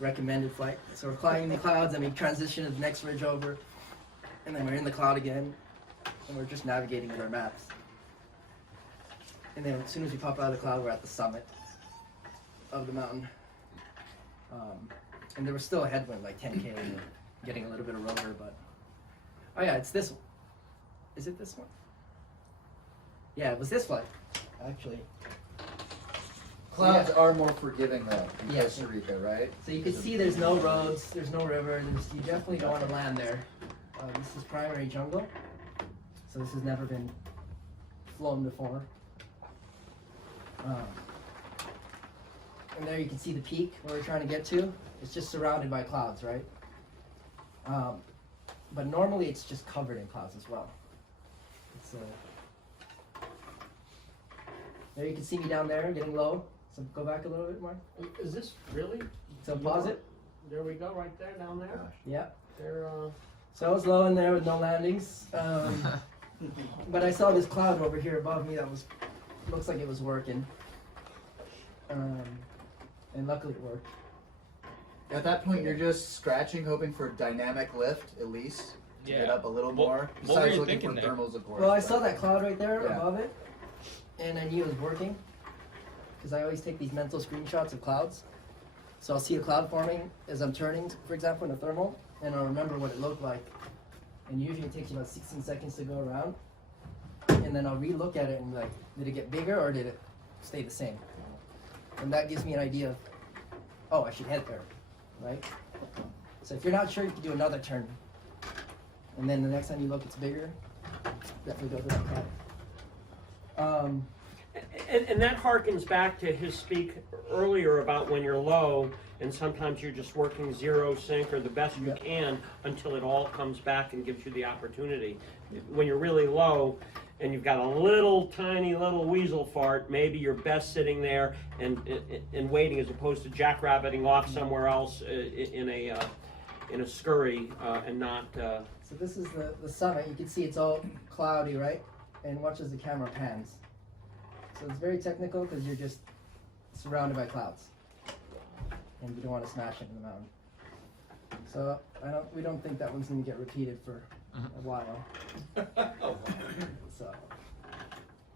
recommended flight. So we're flying in the clouds, and we transition to the next ridge over, and then we're in the cloud again, and we're just navigating with our maps. And then as soon as we pop out of the cloud, we're at the summit of the mountain. And there was still a headwind, like 10K, we were getting a little bit of rotor, but oh yeah, it's this one. Is it this one? Yeah, it was this flight, actually. Clouds are more forgiving though in Yes. Costa Rica, right? So you can see there's no roads, there's no river, you definitely don't want to land there. This is primary jungle, so this has never been flown before. And there you can see the peak where we're trying to get to. It's just surrounded by clouds, right? But normally it's just covered in clouds as well. It's, there you can see me down there getting low. So go back a little bit more. Is this really? So pause it. There we go, right there, down there. Yeah. There, So I was low in there with no landings. But I saw this cloud over here above me that looks like it was working. And luckily it worked. At that point, you're just scratching, hoping for dynamic lift at least to get up a little more. what were Besides you looking for thinking there? thermals, of course. Well, I but- saw that cloud right there Yeah. above it, and I knew it was working. Because I always take these mental screenshots of clouds. So I'll see a cloud forming as I'm turning, for example, in a thermal, and I'll remember what it looked like. And usually it takes you about 16 seconds to go around. And then I'll re-look at it and be like, did it get bigger or did it stay the same? And that gives me an idea of, oh, I should head there, right? So if you're not sure, you can do another turn. And then the next time you look, it's bigger. Definitely go to that cloud. And that harkens back to his speak earlier about when you're low, and sometimes you're just working zero sync or the best you can until it all comes back and gives you the opportunity. When you're really low and you've got a little tiny little weasel fart, maybe you're best sitting there and waiting as opposed to jackrabbiting off somewhere else in a scurry and not. So this is the summit. You can see it's all cloudy, right? And watch as the camera pans. So it's very technical because you're just surrounded by clouds, and you don't want to smash into the mountain. So we don't think that one's going to get repeated for a while. So,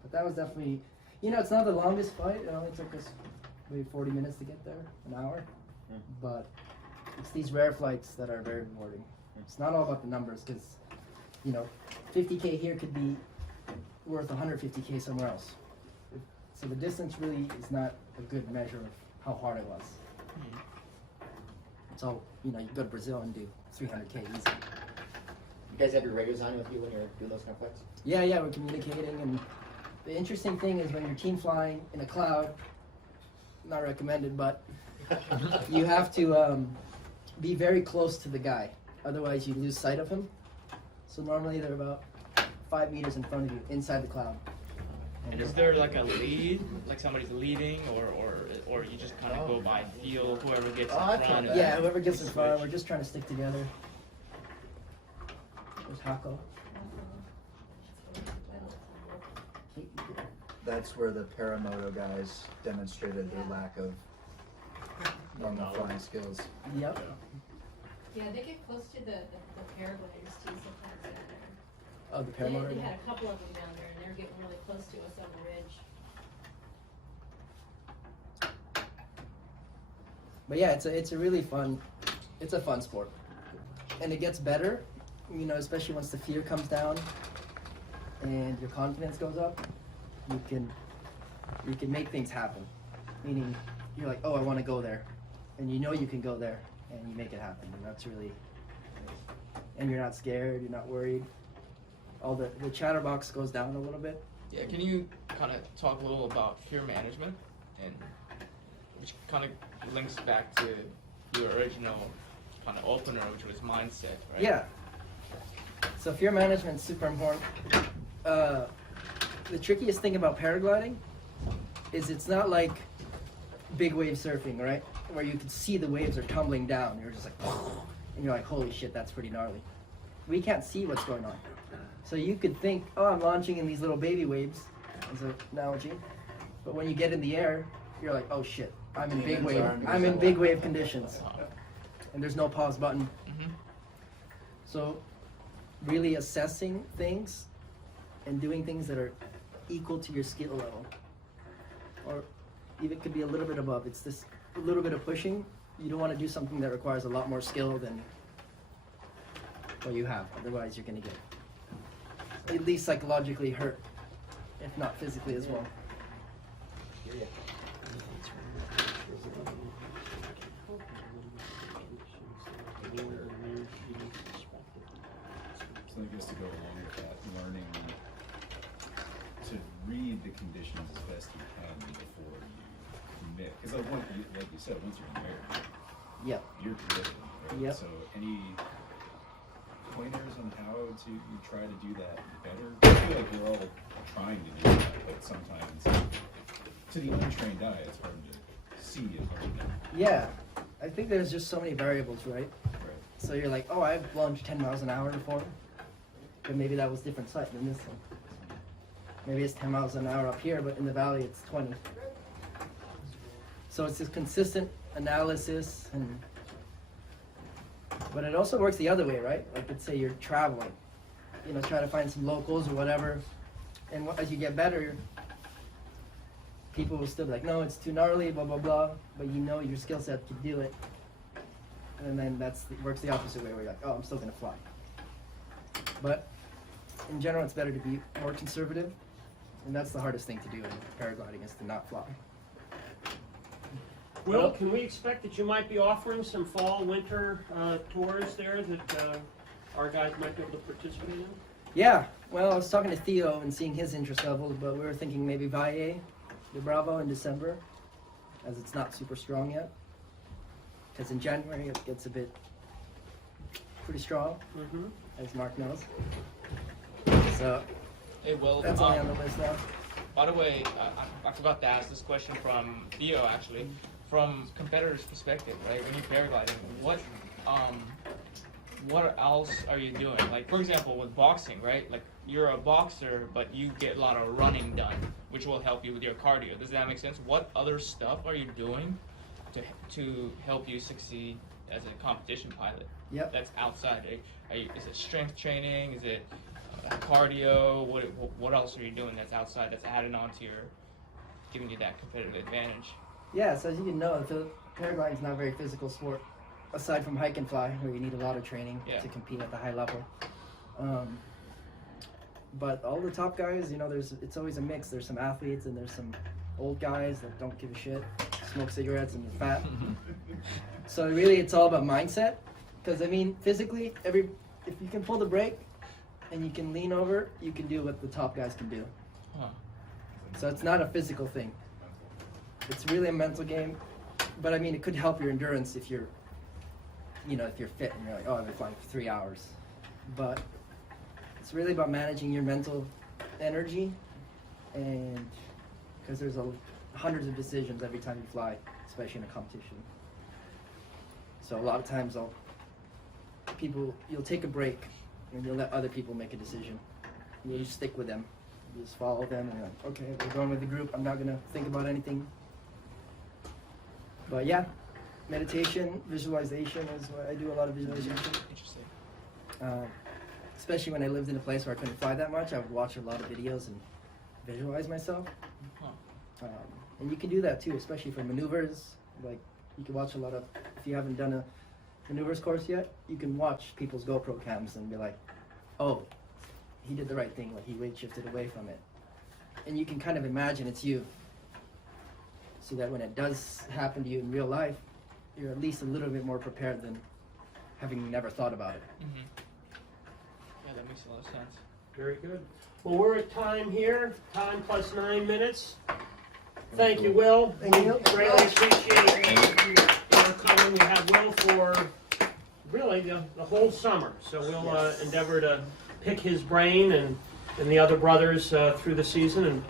but that was definitely, it's not the longest flight. It only took us maybe 40 minutes to get there, an hour. But it's these rare flights that are very rewarding. It's not all about the numbers because, 50K here could be worth 150K somewhere else. So the distance really is not a good measure of how hard it was. So, you go to Brazil and do 300K easy. You guys have your radios on with you when you're doing those kind of flights? Yeah, we're communicating. And the interesting thing is when you're team flying in a cloud, not recommended, but you have to be very close to the guy. Otherwise, you lose sight of him. So normally they're about 5 meters in front of you, inside the cloud. And is there like a lead, like somebody's leading, or you just kind of go by feel, whoever gets in front? Yeah, whoever gets in front, we're just trying to stick together. There's Hako. That's where the Paramoto guys demonstrated their lack of normal flying skills. Yep. Yeah, they get close to the paragliders too sometimes down there. Oh, the paramotor? They had a couple of them down there, and they're getting really close to us on the ridge. But yeah, it's a really fun sport, and it gets better, especially once the fear comes down and your confidence goes up. You can make things happen, meaning you're like, oh, I want to go there, and you can go there, and you make it happen, and that's really, and you're not scared, you're not worried. All the chatterbox goes down a little bit. Yeah, can you kind of talk a little about fear management, and which kind of links back to your original kind of opener, which was mindset, right? Yeah. So fear management's super important. The trickiest thing about paragliding is it's not like big wave surfing, right? Where you can see the waves are tumbling down. You're just like, and you're like, holy shit, that's pretty gnarly. We can't see what's going on. So you could think, oh, I'm launching in these little baby waves, as an analogy. But when you get in the air, you're like, oh shit, I'm in big wave conditions. and there's no pause button. Mhm. So really assessing things and doing things that are equal to your skill level, or even could be a little bit above. It's this a little bit of pushing. You don't want to do something that requires a lot more skill than what you have. Otherwise, you're going to get at least psychologically hurt, if not physically as well. So I guess to go along with that, learning to read the conditions as best you can before you commit. Because like you said, once you're married, Yep. you're committed, right? Yep. So any pointers on how to try to do that better? I feel like we're all trying to do that, but sometimes to the untrained eye, it's hard to see and learn that. Yeah, I think there's just so many variables, right? Right. So you're like, oh, I've lunged 10 miles an hour before, but maybe that was different site than this one. Maybe it's 10 miles an hour up here, but in the valley it's 20. So it's this consistent analysis, but it also works the other way, right? Like, let's say you're traveling, try to find some locals or whatever, and as you get better, people will still be like, no, it's too gnarly, blah, blah, blah, but your skill set can do it. And then works the opposite way, where you're like, oh, I'm still gonna fly. But in general, it's better to be more conservative, and that's the hardest thing to do in paragliding, is to not fly. Will, can we expect that you might be offering some fall, winter tours there that our guys might be able to participate in? Yeah, well, I was talking to Theo and seeing his interest levels, but we were thinking maybe Valle de Bravo in December, as it's not super strong yet. Because in January it gets a bit pretty strong, as Mark knows. So Hey, Will. that's only on the list now. By the way, I forgot to ask this question from Theo, actually. From competitors' perspective, right? When you're paragliding, what else are you doing? Like, for example, with boxing, right? Like, you're a boxer, but you get a lot of running done, which will help you with your cardio. Does that make sense? What other stuff are you doing to help you succeed as a competition pilot? Yep. That's outside. Is it strength training? Is it cardio? What else are you doing that's outside, that's added on to giving you that competitive advantage? Yeah, so as you can know, paragliding is not a very physical sport, aside from hike and fly, where you need a lot of training to compete at the high level. But all the top guys, it's always a mix. There's some athletes and there's some old guys that don't give a shit, smoke cigarettes and they're fat. So really, it's all about mindset. Because physically, if you can pull the brake and you can lean over, you can do what the top guys can do. So it's not a physical thing. It's really a mental game, but it could help your endurance if you're fit and you're like, oh, I've been flying for 3 hours. But it's really about managing your mental energy, and because there's hundreds of decisions every time you fly, especially in a competition. So a lot of times you'll take a break and you'll let other people make a decision. You'll just stick with them. You just follow them and you're like, okay, we're going with the group. I'm not gonna think about anything. But yeah, meditation, visualization is what I do. A lot of visualization. Interesting. Especially when I lived in a place where I couldn't fly that much, I would watch a lot of videos and visualize myself. And you can do that too, especially for maneuvers. Like, you can watch a lot of, if you haven't done a maneuvers course yet, you can watch people's GoPro cams and be like, oh, he did the right thing, like he weight shifted away from it. And you can kind of imagine it's you, so that when it does happen to you in real life, you're at least a little bit more prepared than having never thought about it. Yeah, that makes a lot of sense. Very good. Well, we're at time here, time plus 9 minutes. Thank you, Will. Thank you. Greatly appreciate you coming. We have Will for really the whole summer, so we'll endeavor to pick his brain and the other brothers through the season, and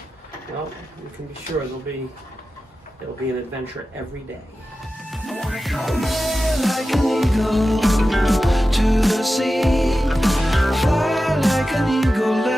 well, you can be sure it'll be an adventure every day. I wanna come like an eagle to the sea, fly like an eagle.